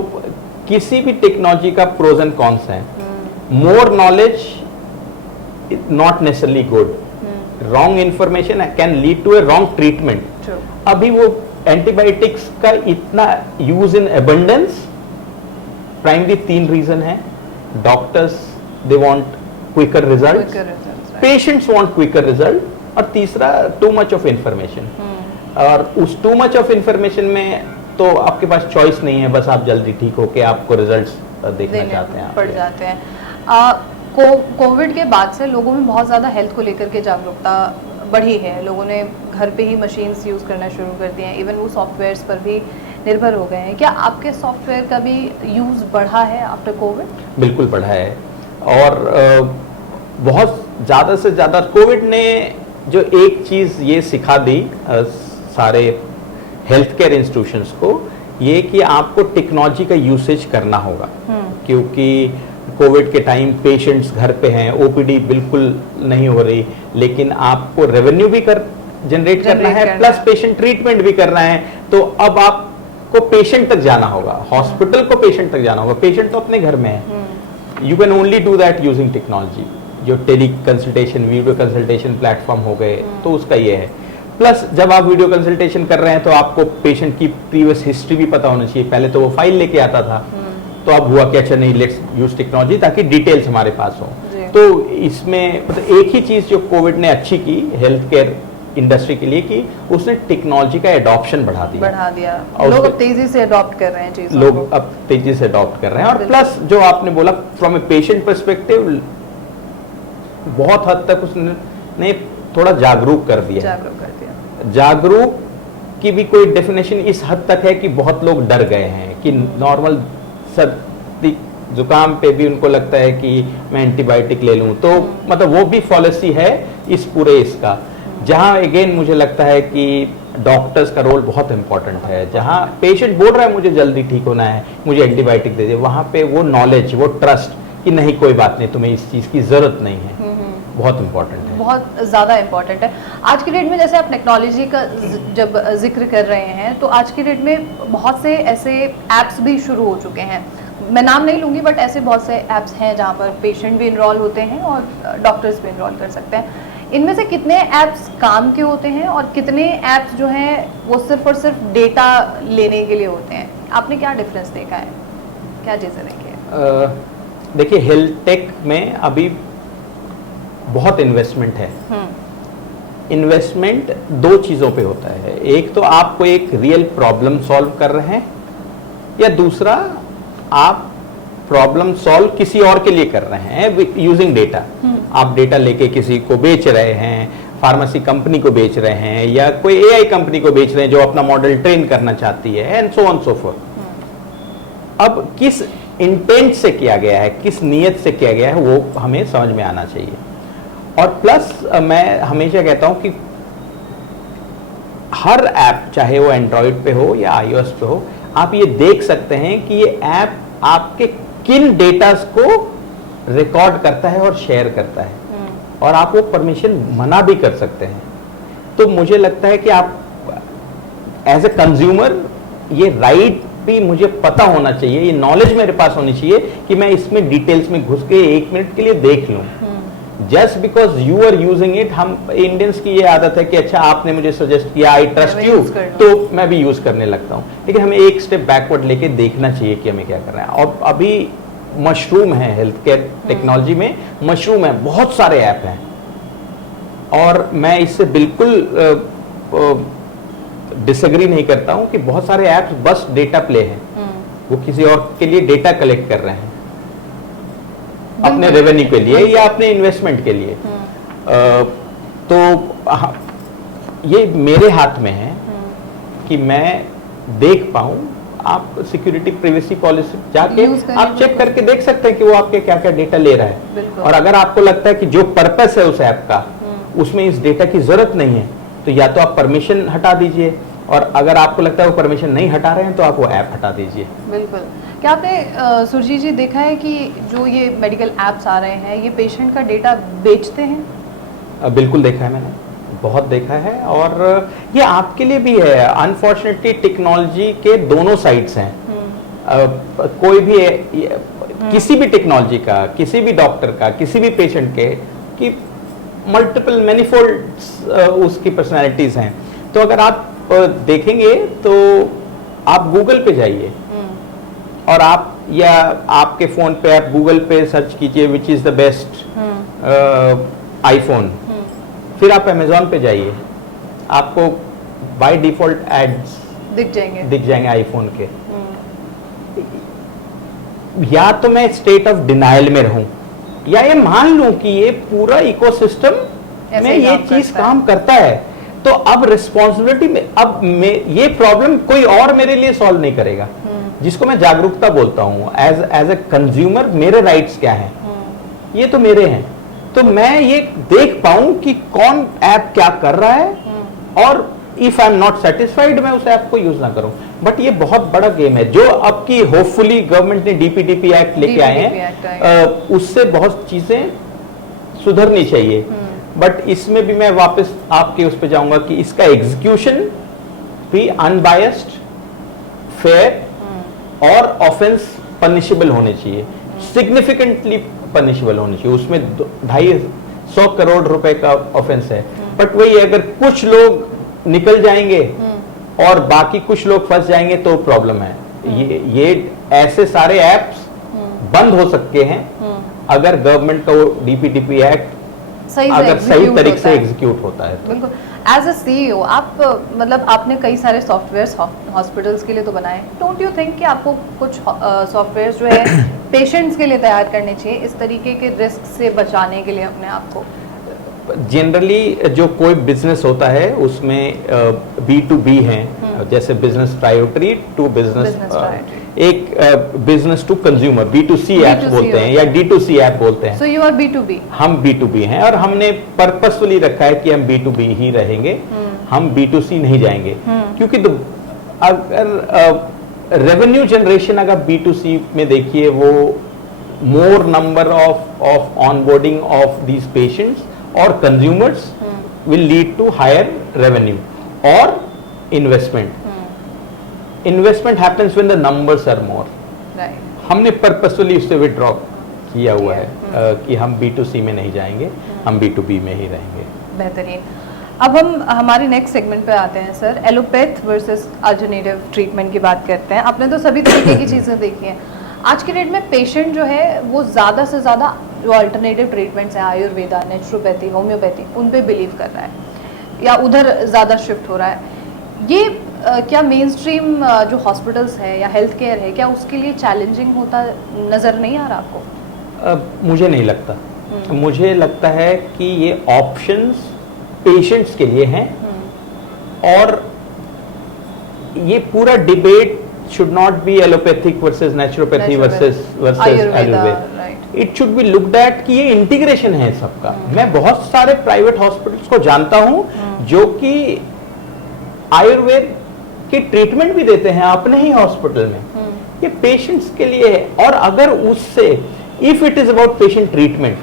किसी भी टेक्नोलॉजी का प्रोज एंड कॉन्स हैं। More knowledge not necessarily good, wrong information can lead to a wrong treatment. अभी वो एंटीबायोटिक्स का इतना use in abundance, primary 3 reason है। Doctors they want quicker result, patients want quicker result, और तीसरा too much of information. और उस too much of information में तो आपके पास चॉइस नहीं है, बस आप जल्दी ठीक होके आपको रिजल्ट्स देखना चाहते हैं, पड़ जाते हैं। कोविड के बाद से लोगों में बहुत ज़्यादा हेल्थ को लेकर के जागरूकता बढ़ी है। लोगों ने घर पे ही मशीन्स यूज़ करना शुरू कर दिए हैं, इवन वो सॉफ्टवेयर्स पर भी निर्भर हो गए हैं। क्या आपके सॉफ्टवेयर का भी यूज़ बढ़ा है आफ्टर कोविड? बिल्कुल बढ़ा है, और बहुत ज़्यादा से ज़्यादा कोविड ने जो एक चीज़ ये सिखा दी सारे हेल्थ केयर इंस्टीट्यूशंस को, ये कि आपको टेक्नोलॉजी का यूसेज करना होगा। क्योंकि कोविड के टाइम पेशेंट्स घर पे हैं, ओपीडी बिल्कुल नहीं हो रही, लेकिन आपको रेवेन्यू भी जनरेट करना है, प्लस पेशेंट ट्रीटमेंट भी करना है। तो अब आपको पेशेंट तक जाना होगा, हॉस्पिटल को पेशेंट तक जाना होगा। पेशेंट तो अपने घर में है, you can only do that using technology. जो tele consultation, video consultation platform हो गए, तो उसका ये है। प्लस जब आप वीडियो कंसल्टेशन कर रहे हैं तो आपको पेशेंट की प्रीवियस हिस्ट्री भी पता होना चाहिए। पहले तो वो फाइल लेके आता था, तो अब हुआ कि अच्छा नहीं, लेट्स यूज टेक्नोलॉजी ताकि डिटेल्स हमारे पास हो। तो इसमें मतलब एक ही चीज जो कोविड ने अच्छी की हेल्थ केयर इंडस्ट्री के लिए, कि उसने टेक्नोलॉजी का एडॉप्शन बढ़ा दिया। लोग अब तेजी से अडॉप्ट कर रहे हैं चीजों को। लोग अब तेजी से अडॉप्ट कर रहे हैं। और प्लस जो आपने बोला फ्रॉम ए पेशेंट पर्सपेक्टिव, बहुत हद तक उसने थोड़ा जागरूक कर दिया। जागरूक की भी कोई डेफिनेशन इस हद तक है कि बहुत लोग डर गए हैं कि नॉर्मल सर्दी जुकाम पे भी उनको लगता है कि मैं एंटीबायोटिक ले लूं। तो मतलब वो भी पॉलिसी है इस पूरे इसका, जहां अगेन मुझे लगता है कि डॉक्टर्स का रोल बहुत इंपॉर्टेंट है। जहां पेशेंट बोल रहा है मुझे जल्दी ठीक होना है, मुझे एंटीबायोटिक दे दे, वहां पे वो नॉलेज, वो ट्रस्ट कि नहीं कोई बात नहीं, तुम्हें इस चीज की जरूरत नहीं है, बहुत इंपॉर्टेंट है, बहुत ज़्यादा इंपॉर्टेंट है। आज की डेट में जैसे आप टेक्नोलॉजी का जब जिक्र कर रहे हैं, तो आज की डेट में बहुत से ऐसे ऐप्स भी शुरू हो चुके हैं। मैं नाम नहीं लूँगी, बट ऐसे बहुत से ऐप्स हैं जहाँ पर पेशेंट भी इनरोल होते हैं और डॉक्टर्स भी इनरोल कर सकते हैं। इनमें से कितने ऐप्स काम के होते हैं और कितने ऐप्स जो हैं वो सिर्फ और सिर्फ डेटा लेने के लिए होते हैं? आपने क्या डिफरेंस देखा है, क्या चीज़ें देखी है? देखिए, हेल्थ टेक में अभी बहुत इन्वेस्टमेंट है। इन्वेस्टमेंट 2 चीज़ों पे होता है, एक तो आप कोई एक रियल प्रॉब्लम सॉल्व कर रहे हैं, या दूसरा आप प्रॉब्लम सॉल्व किसी और के लिए कर रहे हैं यूजिंग डेटा। आप डेटा लेके किसी को बेच रहे हैं, फार्मेसी कंपनी को बेच रहे हैं, या कोई एआई कंपनी को बेच रहे हैं जो अपना मॉडल ट्रेन करना चाहती है, and so on so fourth. अब किस इंटेंट से किया गया है, किस नीयत से किया गया है, वो हमें समझ में आना चाहिए। और प्लस मैं हमेशा कहता हूं कि हर ऐप, चाहे वो एंड्रॉइड पे हो या iOS पे हो, आप ये देख सकते हैं कि ये ऐप आपके किन डेटास को रिकॉर्ड करता है और शेयर करता है, और आप वो परमिशन मना भी कर सकते हैं। तो मुझे लगता है कि आप एज ए कंज्यूमर ये राइट भी मुझे पता होना चाहिए, ये नॉलेज मेरे पास होनी चाहिए कि मैं इसमें डिटेल्स में घुस के 1 मिनट के लिए देख लूं। Just because you are using it, हम इंडियंस की ये आदत है कि अच्छा आपने मुझे सजेस्ट किया, आई ट्रस्ट यू, तो मैं भी यूज करने लगता हूँ। लेकिन हमें एक स्टेप बैकवर्ड लेके देखना चाहिए कि हमें क्या करना है। और अभी मशरूम है हेल्थ केयर टेक्नोलॉजी में, मशरूम है, बहुत सारे ऐप हैं, और मैं इससे बिल्कुल डिसएग्री नहीं करता हूं कि बहुत सारे ऐप्स बस डेटा प्ले हैं, वो किसी और के लिए डेटा कलेक्ट कर रहे हैं अपने रेवेन्यू के लिए या अपने इन्वेस्टमेंट के लिए। तो ये मेरे हाथ में है कि मैं देख पाऊं। आप सिक्योरिटी प्रिवेसी पॉलिसी जाके आप चेक करके देख सकते हैं कि वो आपके क्या क्या डेटा ले रहा है, और अगर आपको लगता है कि जो पर्पस है उस ऐप का उसमें इस डेटा की जरूरत नहीं है, तो या तो आप परमिशन हटा दीजिए, और अगर आपको लगता है वो परमिशन नहीं हटा रहे हैं तो आप वो ऐप हटा दीजिए। बिल्कुल। क्या आपने सुरजीत जी देखा है कि जो ये मेडिकल ऐप्स आ रहे हैं ये पेशेंट का डेटा बेचते हैं? बिल्कुल देखा है, मैंने बहुत देखा है, और ये आपके लिए भी है। अनफॉर्चुनेटली टेक्नोलॉजी के दोनों साइड्स हैं। कोई भी किसी भी टेक्नोलॉजी का, किसी भी डॉक्टर का, किसी भी पेशेंट के कि मल्टीपल मैनीफोल्ड उसकी पर्सनैलिटीज हैं। तो अगर आप देखेंगे तो आप गूगल पे जाइए और आप या आपके फोन पे आप गूगल पे सर्च कीजिए which is the best iPhone, फिर आप अमेजोन पे जाइए, आपको बाय डिफॉल्ट एड्स दिख जाएंगे आईफोन के। या तो मैं स्टेट ऑफ डिनाइल में रहूं, या ये मान लूं कि ये पूरा इकोसिस्टम में ये चीज काम करता है, तो अब रिस्पॉन्सिबिलिटी में अब ये प्रॉब्लम कोई और मेरे लिए सॉल्व नहीं करेगा, जिसको मैं जागरूकता बोलता हूं। एज ए कंज्यूमर मेरे राइट्स क्या हैं, ये तो मेरे हैं, तो मैं ये देख पाऊं कि कौन ऐप क्या कर रहा है, और if I am not satisfied मैं उस ऐप को यूज ना करूं। बट ये बहुत बड़ा गेम है जो अब की होपफुली गवर्नमेंट ने डीपीडीपी एक्ट लेके आए हैं, उससे बहुत चीजें सुधरनी चाहिए। बट इसमें भी मैं वापस आपके उस पर जाऊंगा कि इसका एग्जीक्यूशन भी अनबायस्ड, फेयर और ऑफेंस पनिशेबल होने चाहिए, सिग्निफिकेंटली पनिशेबल होनी चाहिए। उसमें 250 करोड़ रुपए का ऑफेंस है, बट वही अगर कुछ लोग निकल जाएंगे और बाकी कुछ लोग फंस जाएंगे तो प्रॉब्लम है। ये ऐसे सारे ऐप्स बंद हो सकते हैं अगर गवर्नमेंट का डीपीडीपी एक्ट अगर सही तरीके से एग्जीक्यूट होता है। बिल्कुल। एज अ सीईओ आप मतलब आपने कई सारे सॉफ्टवेयर्स हॉस्पिटल्स के लिए तो बनाए, डोंट यू थिंक कि आपको कुछ सॉफ्टवेयर्स जो है पेशेंट्स के लिए तैयार करने चाहिए इस तरीके के रिस्क से बचाने के लिए अपने आप को? जनरली जो कोई बिजनेस होता है उसमें B2B है, जैसे बिजनेस प्रायोरिटी टू बिजनेस, एक business to consumer B2C app बोलते हैं या D2C ऐप बोलते हैं। So you are B2B? हम B2B हैं, और हमने पर्पसफुली रखा है कि हम B2B ही रहेंगे, हम B2C नहीं जाएंगे, क्योंकि अगर रेवेन्यू जनरेशन अगर B2C में देखिए, वो more number of onboarding of these patients और consumers will lead to higher revenue और investment. Investment happens when the numbers are more. हमने पर्पसफुली उससे विड्रॉ किया हुआ है कि हम B2C में नहीं जाएंगे, हम B2B में ही रहेंगे। बेहतरीन। अब हम हमारे नेक्स्ट सेगमेंट पे आते हैं sir, allopath versus alternative treatment की बात करते हैं। आपने तो सभी तरीके की चीज़ें देखी हैं। आज के डेट में पेशेंट जो है वो ज़्यादा से ज़्यादा जो अल्टरनेटिव ट्रीटमेंट्स हैं, आयुर्वेदा, नेचुरोपैथी, होम्योपैथी, उन पे बिलीव कर रहा है या उधर ज़्यादा शिफ्ट हो रहा है। ये क्या मेन स्ट्रीम जो हॉस्पिटल्स है या हेल्थ केयर है, क्या उसके लिए चैलेंजिंग होता नज़र नहीं आ रहा आपको? मुझे नहीं लगता। मुझे लगता है कि ये ऑप्शंस पेशेंट्स के लिए हैं, और ये पूरा debate should not be allopathic versus naturopathy versus Ayurveda. It should be looked at कि ये इंटीग्रेशन है सबका। मैं बहुत सारे प्राइवेट हॉस्पिटल्स को जानता हूँ जो कि आयुर्वेद के ट्रीटमेंट भी देते हैं अपने ही हॉस्पिटल में, ये पेशेंट्स के लिए है। और अगर उससे if it is about patient treatment,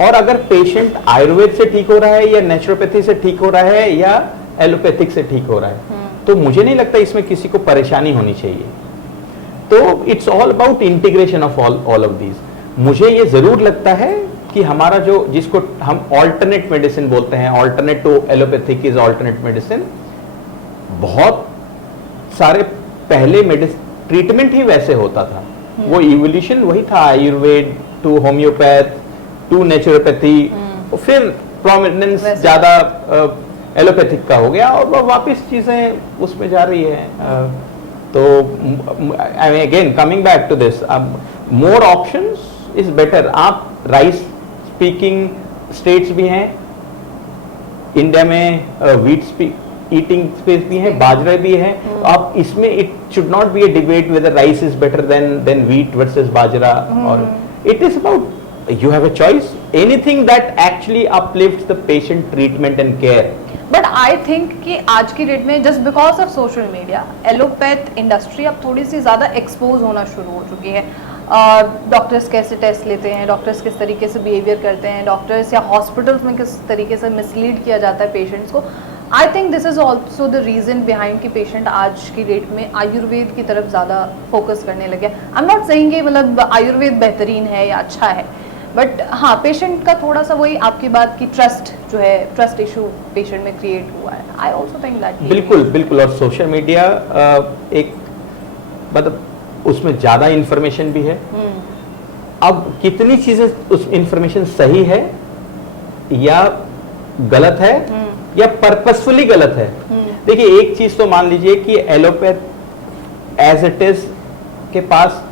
और अगर पेशेंट आयुर्वेद से ठीक हो रहा है या नेचुरोपैथी से ठीक हो रहा है या एलोपैथिक से ठीक हो रहा है, तो मुझे नहीं लगता इसमें किसी को परेशानी होनी चाहिए। तो it's all about integration of all of these. मुझे ये जरूर लगता है कि हमारा जो जिसको हम ऑल्टरनेट मेडिसिन बोलते हैं, alternate to allopathic is alternate medicine, बहुत सारे पहले ट्रीटमेंट ही वैसे होता था। वो इवोल्यूशन वही था, Ayurveda to homeopath to naturopathy, फिर प्रोमिनेंस ज्यादा एलोपैथिक का हो गया और वापस चीजें उसमें जा रही है। तो I mean again coming back to this, more options is better. आप राइस स्पीकिंग स्टेट्स भी हैं इंडिया में, व्हीट ईटिंग स्पेस भी है, बाजरा भी है। आप इसमें it should not be a debate whether rice is better than wheat versus bajra, और it is about you have a choice, anything that actually uplifts the patient treatment and care. But I think कि आज की date में just because of social media allopath industry अब थोड़ी सी ज़्यादा expose होना शुरू हो चुकी है। डॉक्टर्स कैसे टेस्ट लेते हैं, डॉक्टर्स किस तरीके से बिहेवियर करते हैं, डॉक्टर्स या हॉस्पिटल्स में किस तरीके से मिसलीड किया जाता है पेशेंट्स को। I think this is also the reason behind कि पेशेंट आज की डेट में आयुर्वेद की तरफ ज़्यादा फोकस करने लगे। आई एम नॉट सेइंग कि मतलब आयुर्वेद बेहतरीन है या अच्छा है, बट हाँ पेशेंट का थोड़ा सा वही आपकी बात की ट्रस्ट जो है, ट्रस्ट इशू पेशेंट में क्रिएट हुआ है। आई ऑल्सो थिंक दैट बिल्कुल बिल्कुल। और सोशल मीडिया एक मतलब उसमें ज्यादा इंफॉर्मेशन भी है। अब कितनी चीजें उस इंफॉर्मेशन सही है या गलत है या पर्पसफुली गलत है। देखिए एक चीज तो मान लीजिए कि एलोपैथ एज इट इज के पास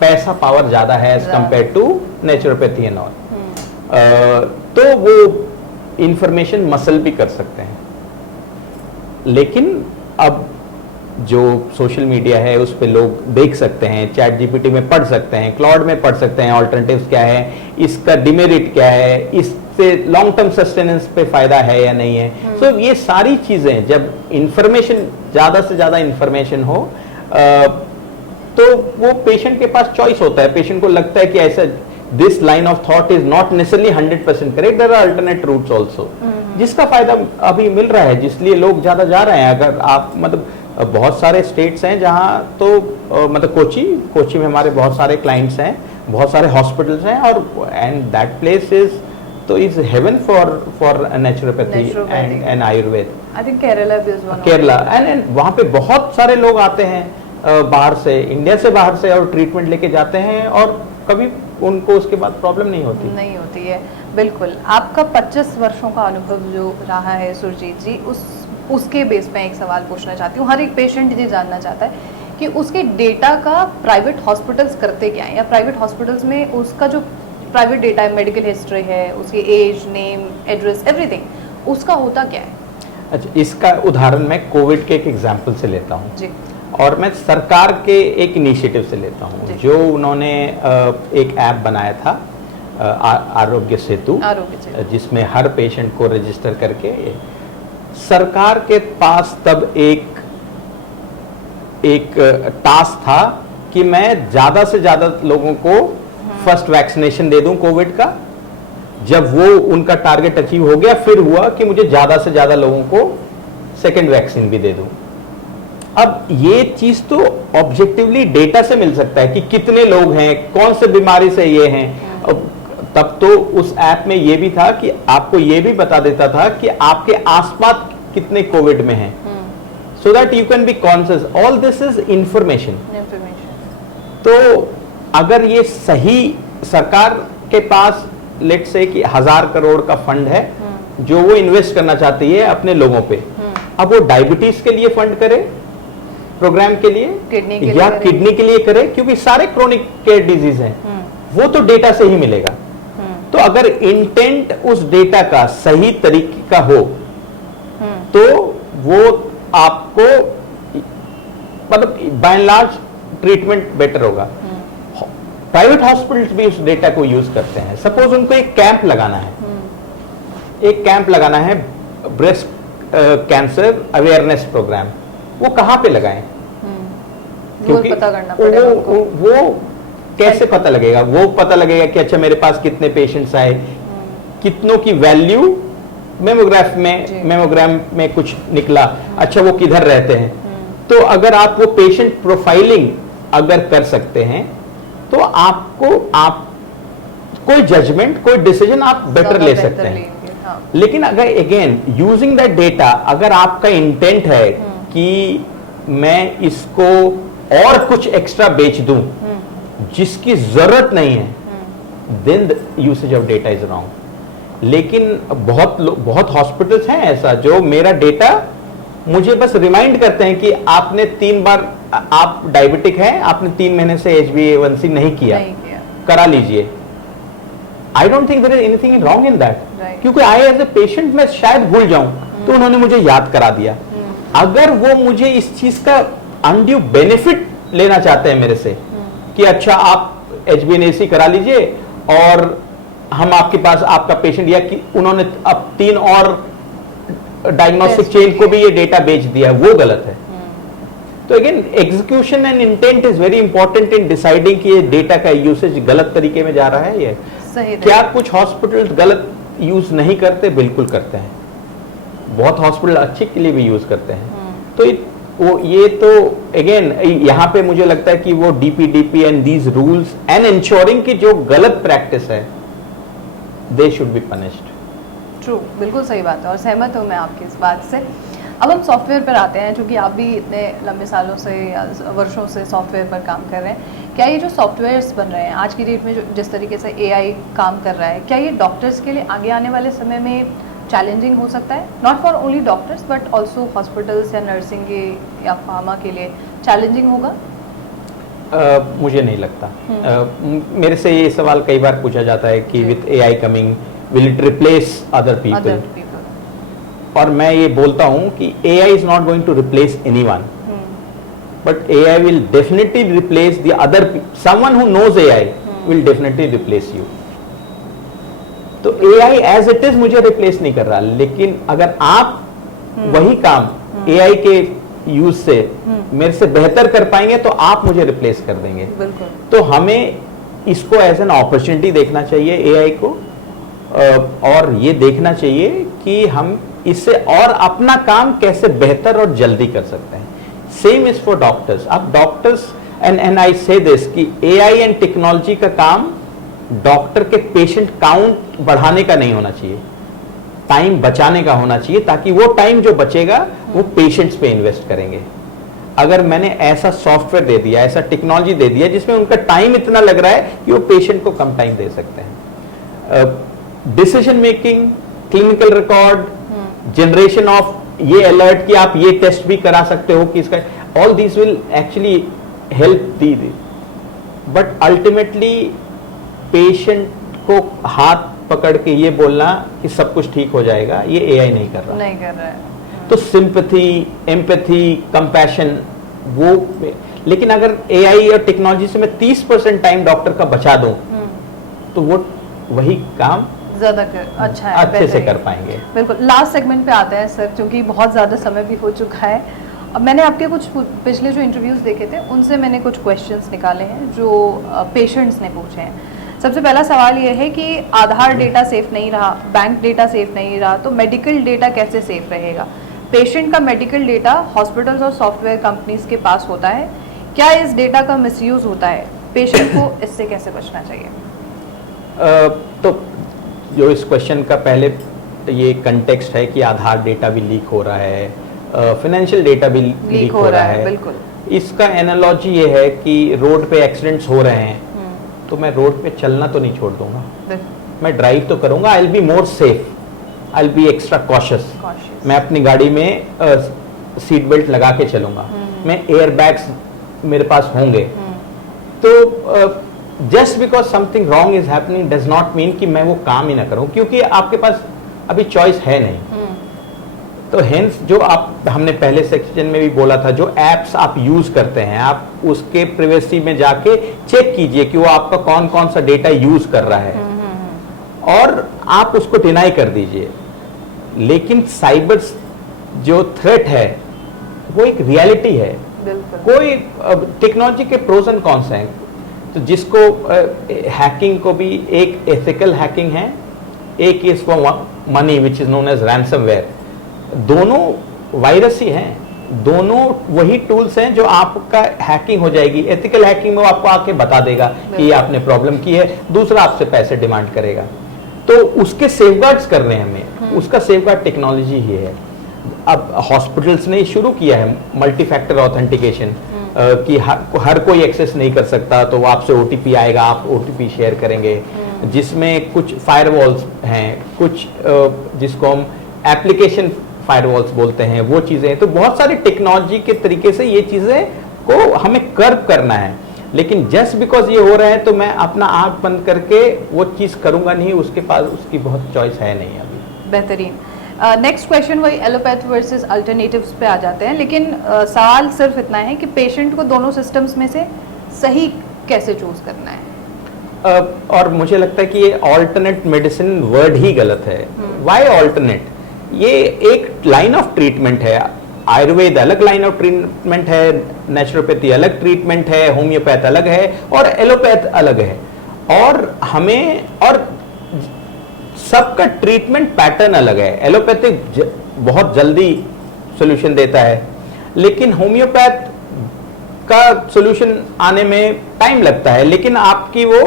पैसा पावर ज्यादा है as compare to naturopathy and all, तो वो इंफॉर्मेशन मसल भी कर सकते हैं। लेकिन अब जो सोशल मीडिया है उस पे लोग देख सकते हैं, चैट जीपीटी में पढ़ सकते हैं, क्लाउड में पढ़ सकते हैं ऑल्टरनेटिव्स क्या है, इसका डिमेरिट क्या है, इससे लॉन्ग टर्म सस्टेनेंस पे फायदा है या नहीं है। सो ये सारी चीजें जब इंफॉर्मेशन ज्यादा से ज्यादा इंफॉर्मेशन हो तो वो पेशेंट के पास चॉइस होता है। पेशेंट को लगता है कि ऐसा this line of thought is not necessarily 100% correct, there are alternate routes also, जिसका फायदा अभी मिल रहा है, जिसलिए लोग ज्यादा जा रहे हैं। अगर आप मतलब बहुत सारे स्टेट्स हैं जहां तो मतलब कोची में हमारे बहुत सारे क्लाइंट्स हैं, बहुत सारे हॉस्पिटल्स हैं, और एंड दैट प्लेस इज तो is heaven for naturopathy and Ayurveda. I think Kerala भी इज वन, केरला एंड वहां पे बहुत सारे लोग आते हैं बाहर से, इंडिया से बाहर से, और ट्रीटमेंट लेके जाते हैं और कभी उनको उसके बाद प्रॉब्लम नहीं होती है। बिल्कुल। आपका 25 वर्षों का अनुभव जो रहा है सुरजीत जी, उसके बेस पे एक सवाल पूछना चाहती हूँ। हर एक पेशेंट ये जानना चाहता है कि उसके डेटा का प्राइवेट हॉस्पिटल्स करते क्या है, या प्राइवेट हॉस्पिटल्स में उसका जो प्राइवेट डेटा है, मेडिकल हिस्ट्री है, उसकी एज, नेम, एड्रेस, एवरीथिंग, उसका होता क्या है? अच्छा, इसका उदाहरण मैं कोविड के एक एग्जाम्पल से लेता हूँ जी, और मैं सरकार के एक इनिशिएटिव से लेता हूँ, जो उन्होंने एक ऐप बनाया था आरोग्य सेतु, जिसमें हर पेशेंट को रजिस्टर करके सरकार के पास तब एक टास्क था कि मैं ज्यादा से ज्यादा लोगों को फर्स्ट वैक्सीनेशन दे दूं कोविड का। जब वो उनका टारगेट अचीव हो गया, फिर हुआ कि मुझे ज्यादा से ज्यादा लोगों को सेकेंड वैक्सीन भी दे दूं। अब ये चीज तो ऑब्जेक्टिवली डेटा से मिल सकता है कि कितने लोग हैं, कौन से बीमारी से ये हैं। तब तो उस ऐप में ये भी था कि आपको ये भी बता देता था कि आपके आसपास कितने कोविड में हैं, so that you can be conscious. All this is information. तो अगर ये सही, सरकार के पास लेट्स से कि 1000 करोड़ का फंड है जो वो इन्वेस्ट करना चाहती है अपने लोगों पे, अब वो डायबिटीज के लिए फंड करे, प्रोग्राम के लिए, किडनी के लिए करे, क्योंकि सारे क्रोनिक केयर डिजीज हैं, वो तो डेटा से ही मिलेगा। तो अगर इंटेंट उस डेटा का सही तरीके का हो तो वो आपको मतलब by and large treatment better होगा। प्राइवेट हॉस्पिटल्स भी उस डेटा को यूज करते हैं। सपोज उनको एक कैंप लगाना है, ब्रेस्ट कैंसर अवेयरनेस प्रोग्राम, वो कहां पे लगाएं? क्योंकि पता करना पड़ेगा वो कैसे पता लगेगा? वो पता लगेगा कि अच्छा मेरे पास कितने पेशेंट्स आए, कितनों की वैल्यू मेमोग्राम में कुछ निकला, अच्छा वो किधर रहते हैं। तो अगर आप वो पेशेंट प्रोफाइलिंग अगर कर सकते हैं तो आपको आप कोई जजमेंट, कोई डिसीजन आप बेटर ले सकते हैं। हाँ। लेकिन अगर अगेन यूजिंग दैट डेटा, अगर आपका इंटेंट है कि मैं इसको और कुछ एक्स्ट्रा बेच दूं जिसकी जरूरत नहीं है, then usage of data is wrong. लेकिन बहुत हॉस्पिटल्स हैं ऐसा जो मेरा डेटा मुझे बस रिमाइंड करते हैं कि आपने 3 बार, आप डायबिटिक हैं, आपने 3 महीने से HbA1c नहीं किया, करा लीजिए। I don't think there is anything wrong in that, क्योंकि आई एज ए पेशेंट मैं शायद भूल जाऊं, तो उन्होंने मुझे याद करा दिया। अगर वो मुझे इस चीज का अनड्यू बेनिफिट लेना चाहते हैं मेरे से कि अच्छा आप HbA1c करा लीजिए और हम आपके पास आपका पेशेंट, या कि उन्होंने अब 3 और डायग्नोस्टिक चेन को भी ये डेटा बेच दिया, वो गलत है। तो again execution and intent is very important in deciding कि ये डेटा का यूसेज गलत तरीके में जा रहा है। ये क्या कुछ हॉस्पिटल गलत यूज नहीं करते? बिल्कुल करते हैं। बहुत हॉस्पिटल अच्छे के लिए भी यूज करते हैं। तो ये तो अगेन यहाँ पे मुझे लगता है कि वो DPDP and these rules and ensuring की जो गलत प्रैक्टिस है, they should be punished. True, बिल्कुल सही बात है और सहमत हूँ मैं आपकी इस बात से। अब हम सॉफ्टवेयर पर आते हैं, क्योंकि आप भी इतने लंबे सालों से या वर्षों से सॉफ्टवेयर पर काम कर रहे हैं। क्या ये जो सॉफ्टवेयर्स बन रहे हैं आज की डेट में, जो जिस तरीके से AI काम कर रहा है, क्या ये डॉक्टर्स के लिए आगे आने वाले समय में चैलेंजिंग हो सकता है? Not for only doctors but also hospitals या नर्सिंग के या फार्मा के लिए चैलेंजिंग होगा? मुझे नहीं लगता। मेरे से ये सवाल कई बार पूछा जाता है कि with AI coming will it replace other people, और मैं ये बोलता हूं कि AI is not going to replace anyone, but AI will definitely replace the other, someone who knows AI will definitely replace you. तो AI एज इट इज मुझे replace नहीं कर रहा, लेकिन अगर आप वही काम AI के यूज से मेरे से बेहतर कर पाएंगे तो आप मुझे रिप्लेस कर देंगे। बिल्कुल। तो हमें इसको एज एन अपॉर्चुनिटी देखना चाहिए AI को, और ये देखना चाहिए कि हम इससे और अपना काम कैसे बेहतर और जल्दी कर सकते हैं। Same is for doctors. अब डॉक्टर्स एंड आई से दिस कि AI एंड टेक्नोलॉजी का काम डॉक्टर के पेशेंट काउंट बढ़ाने का नहीं होना चाहिए, टाइम बचाने का होना चाहिए, ताकि वो टाइम जो बचेगा वो पेशेंट्स पे इन्वेस्ट करेंगे। अगर मैंने ऐसा सॉफ्टवेयर दे दिया, ऐसा टेक्नोलॉजी दे दिया जिसमें उनका टाइम इतना लग रहा है कि वो पेशेंट को कम टाइम दे सकते हैं। Decision making, clinical record, generation of ये अलर्ट कि आप ये टेस्ट भी करा सकते हो कि इसका, all this will actually help the, but ultimately patient को हाथ पकड़ के ये बोलना कि सब कुछ ठीक हो जाएगा, ये AI नहीं कर रहा है। तो सिंपैथी, एम्पैथी, कंपैशन वो, लेकिन अगर AI और टेक्नोलॉजी से मैं 30% टाइम डॉक्टर का बचा दूं तो वो वही काम ज्यादा अच्छा है, अच्छे से कर पाएंगे। बिल्कुल। लास्ट सेगमेंट पे आते हैं सर, क्योंकि बहुत ज़्यादा समय भी हो चुका है। अब मैंने आपके कुछ पिछले जो इंटरव्यूज़ देखे थे उनसे मैंने कुछ क्वेश्चंस निकाले हैं जो पेशेंट्स ने पूछे हैं। सबसे पहला सवाल ये है कि आधार डेटा सेफ नहीं रहा, बैंक डेटा सेफ नहीं रहा, तो मेडिकल डेटा कैसे सेफ रहेगा? पेशेंट का मेडिकल डेटा हॉस्पिटल्स और सॉफ्टवेयर कंपनीज के पास होता है, क्या इस डेटा का मिसयूज होता है? पेशेंट को इससे कैसे बचना चाहिए? तो जो इस क्वेश्चन का पहले ये कंटेक्स्ट है कि आधार डेटा भी लीक हो रहा है, फाइनेंशियल डेटा भी लीक हो रहा है। बिल्कुल। इसका एनालॉजी ये है कि रोड पे एक्सीडेंट्स हो रहे हैं तो मैं रोड पे चलना तो नहीं छोड़ दूंगा, मैं ड्राइव तो करूंगा। आई will be more safe, I will B extra cautious. मैं अपनी गाड़ी में सीट बेल्ट लगा के चलूंगा, मैं एयर बैग्स मेरे पास होंगे। तो just because something wrong is happening does not mean कि मैं वो काम ही ना करूं, क्योंकि आपके पास अभी चॉइस है नहीं। तो हेंस जो आप, हमने पहले सेक्शन में भी बोला था, जो एप्स आप यूज करते हैं आप उसके प्राइवेसी में जाके चेक कीजिए कि वो आपका कौन कौन सा डेटा यूज कर रहा है, और आप उसको डिनाई कर दीजिए। लेकिन साइबर जो थ्रेट है वो एक रियलिटी है। कोई टेक्नोलॉजी के प्रोज एंड कॉन्स हैं, तो जिसको हैकिंग को भी एक एथिकल हैकिंग है, एक is for money which is known as ransomware. दोनों वायरस ही हैं, दोनों वही टूल्स हैं जो आपका हैकिंग हो जाएगी। एथिकल हैकिंग में वो आपको आके बता देगा कि ये आपने प्रॉब्लम की है, दूसरा आपसे पैसे डिमांड करेगा। तो उसके सेफगार्ड्स कर रहे हैं हमें, उसका सेफगार्ड टेक्नोलॉजी ही है। अब हॉस्पिटल्स ने शुरू किया है मल्टी फैक्टर ऑथेंटिकेशन कि हर कोई एक्सेस नहीं कर सकता, तो आपसे ओटीपी आएगा, आप ओटीपी शेयर करेंगे, जिसमें कुछ फायरवॉल्स हैं, कुछ जिसको हम एप्लीकेशन फायरवॉल्स बोलते हैं, वो चीजें। तो बहुत सारी टेक्नोलॉजी के तरीके से ये चीजें को हमें कर्व करना है, लेकिन जस्ट बिकॉज ये हो रहा है तो मैं अपना आंख बंद करके वो चीज करूंगा नहीं, उसके पास उसकी बहुत चॉइस है नहीं अभी। बेहतरीन। नेक्स्ट क्वेश्चन वही एलोपैथ वर्सेस अल्टरनेटिव्स पे आ जाते हैं, लेकिन सवाल सिर्फ इतना है कि पेशेंट को दोनों सिस्टम्स में से सही कैसे चूज करना है। और मुझे लगता है कि ये ऑल्टरनेट मेडिसिन वर्ड ही गलत है। Why alternate? ये एक लाइन ऑफ ट्रीटमेंट है। आयुर्वेद अलग लाइन ऑफ ट्रीटमेंट है, नेचुरोपैथी अलग ट्रीटमेंट है, होम्योपैथ अलग है और एलोपैथ अलग है। और हमें और सबका ट्रीटमेंट पैटर्न अलग है। एलोपैथिक बहुत जल्दी सॉल्यूशन देता है, लेकिन होम्योपैथ का सॉल्यूशन आने में टाइम लगता है, लेकिन आपकी वो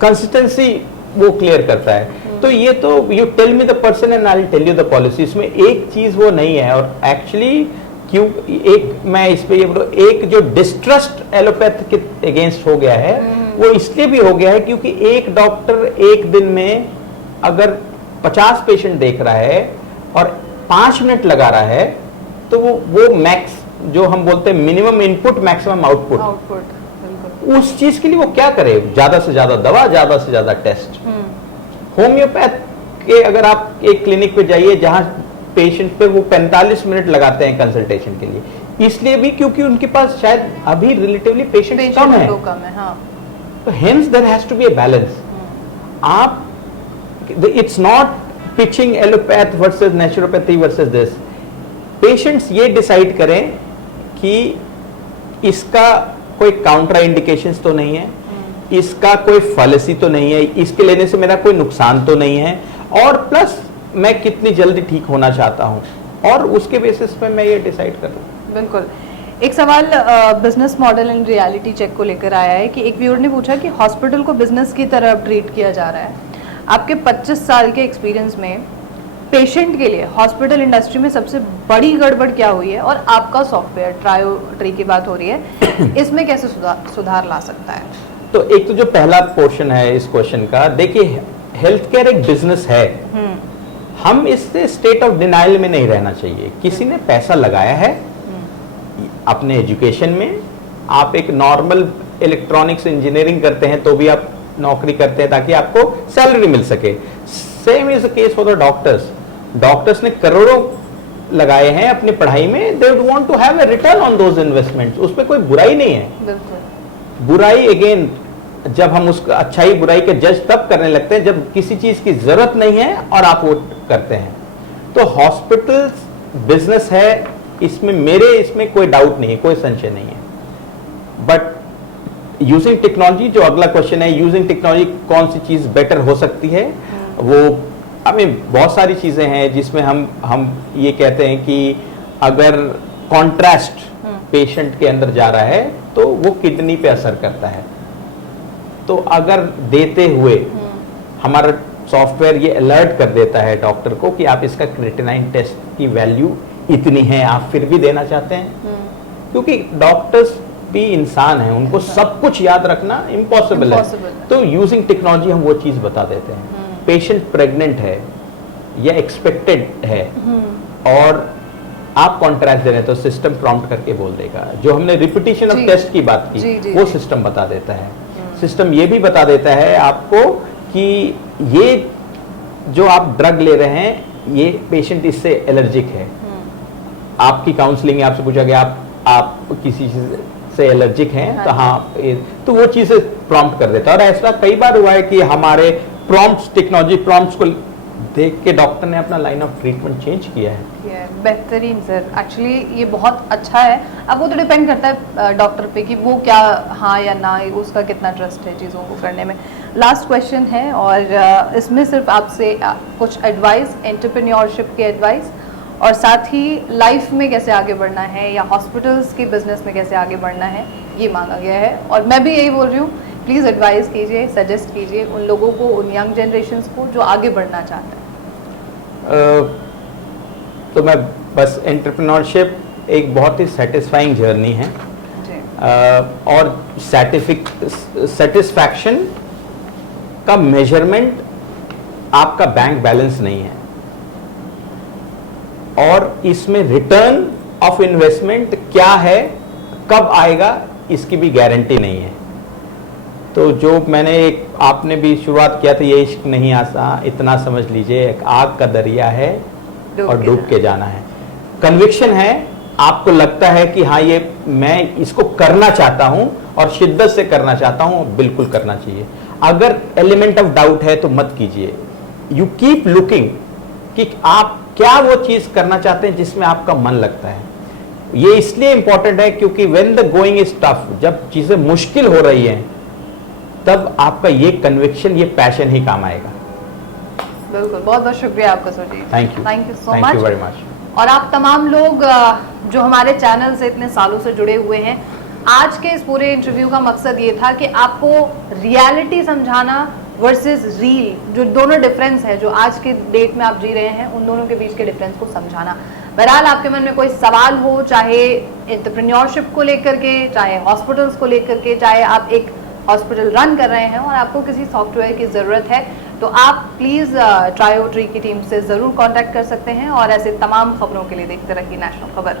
कंसिस्टेंसी वो क्लियर करता है। तो ये तो you tell me the person and I will tell you the policy, इसमें एक चीज वो नहीं है। और एक्चुअली क्यों एक मैं इस पे ये बोलूं, एक जो डिस्ट्रस्ट एलोपैथ के अगेंस्ट हो गया है वो इसलिए भी हो गया है क्योंकि एक डॉक्टर एक दिन में अगर 50 पेशेंट देख रहा है और 5 मिनट लगा रहा है, तो वो मैक्स जो हम बोलते हैं मिनिमम इनपुट मैक्सिमम आउटपुट, उस चीज के लिए वो क्या करे? ज्यादा से ज्यादा दवा, ज्यादा से ज्यादा टेस्ट। होम्योपैथ के अगर आप एक क्लिनिक पे जाइए जहां पेशेंट पे वो 45 मिनट लगाते हैं कंसल्टेशन के लिए, इसलिए भी क्योंकि उनके पास शायद अभी रिलेटिवली पेशेंट कम है। हाँ। तो hence there has to be a balance. आप it's not pitching allopath versus naturopathy versus this. Patients ये डिसाइड करें कि इसका कोई काउंटर इंडिकेशंस तो नहीं है, इसका कोई फॉलिसी तो नहीं है, इसके लेने से मेरा कोई नुकसान तो नहीं है, और प्लस मैं कितनी जल्दी ठीक होना चाहता हूं, और उसके बेसिस पे मैं ये डिसाइड करूं। बिल्कुल। एक सवाल business model and reality check को लेकर आया है कि एक व्यूअर ने पूछा कि हॉस्पिटल को बिजनेस की तरह ट्रीट किया जा रहा है। आपके 25 साल के एक्सपीरियंस में पेशेंट के लिए हॉस्पिटल इंडस्ट्री में सबसे बड़ी गड़बड़ क्या हुई है, और आपका सॉफ्टवेयर ट्रायो ट्री की बात हो रही है, इसमें कैसे सुधार ला सकता है? तो एक तो जो पहला पोर्शन है इस क्वेश्चन का, देखिए हेल्थ केयर एक बिजनेस है, हम इससे स्टेट ऑफ डिनाइल में नहीं रहना चाहिए। किसी ने पैसा लगाया है अपने एजुकेशन में, आप एक नॉर्मल इलेक्ट्रॉनिक्स इंजीनियरिंग करते हैं तो भी आप नौकरी करते हैं ताकि आपको सैलरी मिल सके। Same is the case for the doctors. Doctors ने करोड़ों लगाए हैं अपनी पढ़ाई में, they would want to have a return on those investments. उसमें कोई बुराई नहीं है। बिल्कुल। बुराई अगेन जब हम उसका अच्छाई बुराई के जज तब करने लगते हैं जब किसी चीज की जरूरत नहीं है और आप वो करते हैं। तो हॉस्पिटल्स बिजनेस है, इसमें कोई डाउट नहीं है, कोई संशय नहीं है। बट यूजिंग टेक्नोलॉजी, जो अगला क्वेश्चन है, यूजिंग टेक्नोलॉजी कौन सी चीज बेटर हो सकती है, वो हमें बहुत सारी चीजें हैं जिसमें हम ये कहते हैं कि अगर कॉन्ट्रास्ट पेशेंट के अंदर जा रहा है तो वो किडनी पे असर करता है। तो अगर देते हुए हमारा सॉफ्टवेयर ये अलर्ट कर देता है डॉक्टर को कि आप इसका क्रिएटिनाइन टेस्ट की वैल्यू इतनी है, आप फिर भी देना चाहते हैं, क्योंकि डॉक्टर्स भी इंसान हैं, उनको सब कुछ याद रखना इम्पॉसिबल है। तो यूजिंग टेक्नोलॉजी हम वो चीज बता देते हैं। पेशेंट प्रेग्नेंट है या एक्सपेक्टेड है और आप कॉन्ट्रैक्ट दे रहे हैं तो सिस्टम प्रॉम्प्ट करके बोल देगा। जो हमने रिपीटिशन ऑफ टेस्ट की बात की वो सिस्टम बता देता है। सिस्टम ये भी बता देता है आपको कि ये जो आप ड्रग ले रहे हैं ये पेशेंट इससे एलर्जिक है। आपकी काउंसलिंग आपसे पूछा गया आप किसी चीज से एलर्जिक हैं, तो हाँ, तो वो चीजें प्रॉम्प्ट कर देता है। और ऐसा कई बार हुआ है कि हमारे प्रॉम्प्ट्स, टेक्नोलॉजी प्रॉम्प्ट्स को देख के डॉक्टर ने अपना लाइन ऑफ ट्रीटमेंट चेंज किया है। बेहतरीन सर, एक्चुअली ये बहुत अच्छा है। अब वो तो डिपेंड करता है डॉक्टर पे कि वो क्या हाँ या ना, उसका कितना ट्रस्ट है चीज़ों को करने में। लास्ट क्वेश्चन है और इसमें सिर्फ आपसे कुछ एडवाइस, एंटरप्रेन्योरशिप की एडवाइस और साथ ही लाइफ में कैसे आगे बढ़ना है या हॉस्पिटल्स के बिजनेस में कैसे आगे बढ़ना है, ये मांगा गया है। और मैं भी यही बोल रही हूँ, प्लीज़ एडवाइस कीजिए, सजेस्ट कीजिए उन लोगों को, उन यंग जनरेशन्स को जो आगे बढ़ना चाहते हैं। तो मैं बस एंटरप्रेन्योरशिप एक बहुत ही सेटिस्फाइंग जर्नी है जी। और सेटिस्फैक्शन का मेजरमेंट आपका बैंक बैलेंस नहीं है, और इसमें रिटर्न ऑफ इन्वेस्टमेंट क्या है, कब आएगा, इसकी भी गारंटी नहीं है। तो जो मैंने आपने भी शुरुआत किया था, ये इश्क नहीं आसा, इतना समझ लीजिए एक आग का दरिया है और डूब के जाना है। कन्विक्शन है, आपको लगता है कि हाँ ये मैं इसको करना चाहता हूं और शिद्दत से करना चाहता हूं, बिल्कुल करना चाहिए। अगर एलिमेंट ऑफ डाउट है तो मत कीजिए। यू कीप लुकिंग कि आप क्या वो चीज करना चाहते हैं जिसमें आपका मन लगता है। ये इसलिए इंपॉर्टेंट है क्योंकि when the going is tough, जब चीजें मुश्किल हो रही हैं, तब आपका ये कन्विक्शन, ये पैशन ही काम आएगा। बिल्कुल, बहुत बहुत शुक्रिया आपका Sujit. Thank you so much. Thank you very much. और आप तमाम लोग जो हमारे चैनल से इतने सालों से जुड़े हुए हैं, आज के इस पूरे इंटरव्यू का मकसद ये था कि आपको रियलिटी समझाना वर्सेस रील, जो दोनों डिफरेंस है, जो आज के डेट में आप जी रहे हैं, उन दोनों के बीच के डिफरेंस को समझाना। बहरहाल आपके मन में कोई सवाल हो, चाहे एंटरप्रेन्योरशिप को लेकर के, चाहे हॉस्पिटल्स को लेकर के, चाहे आप एक हॉस्पिटल रन कर रहे हैं और आपको किसी सॉफ्टवेयर की ज़रूरत है, तो आप प्लीज़ ट्रायो ट्री की टीम से ज़रूर कांटेक्ट कर सकते हैं। और ऐसे तमाम खबरों के लिए देखते रहिए नेशनल खबर।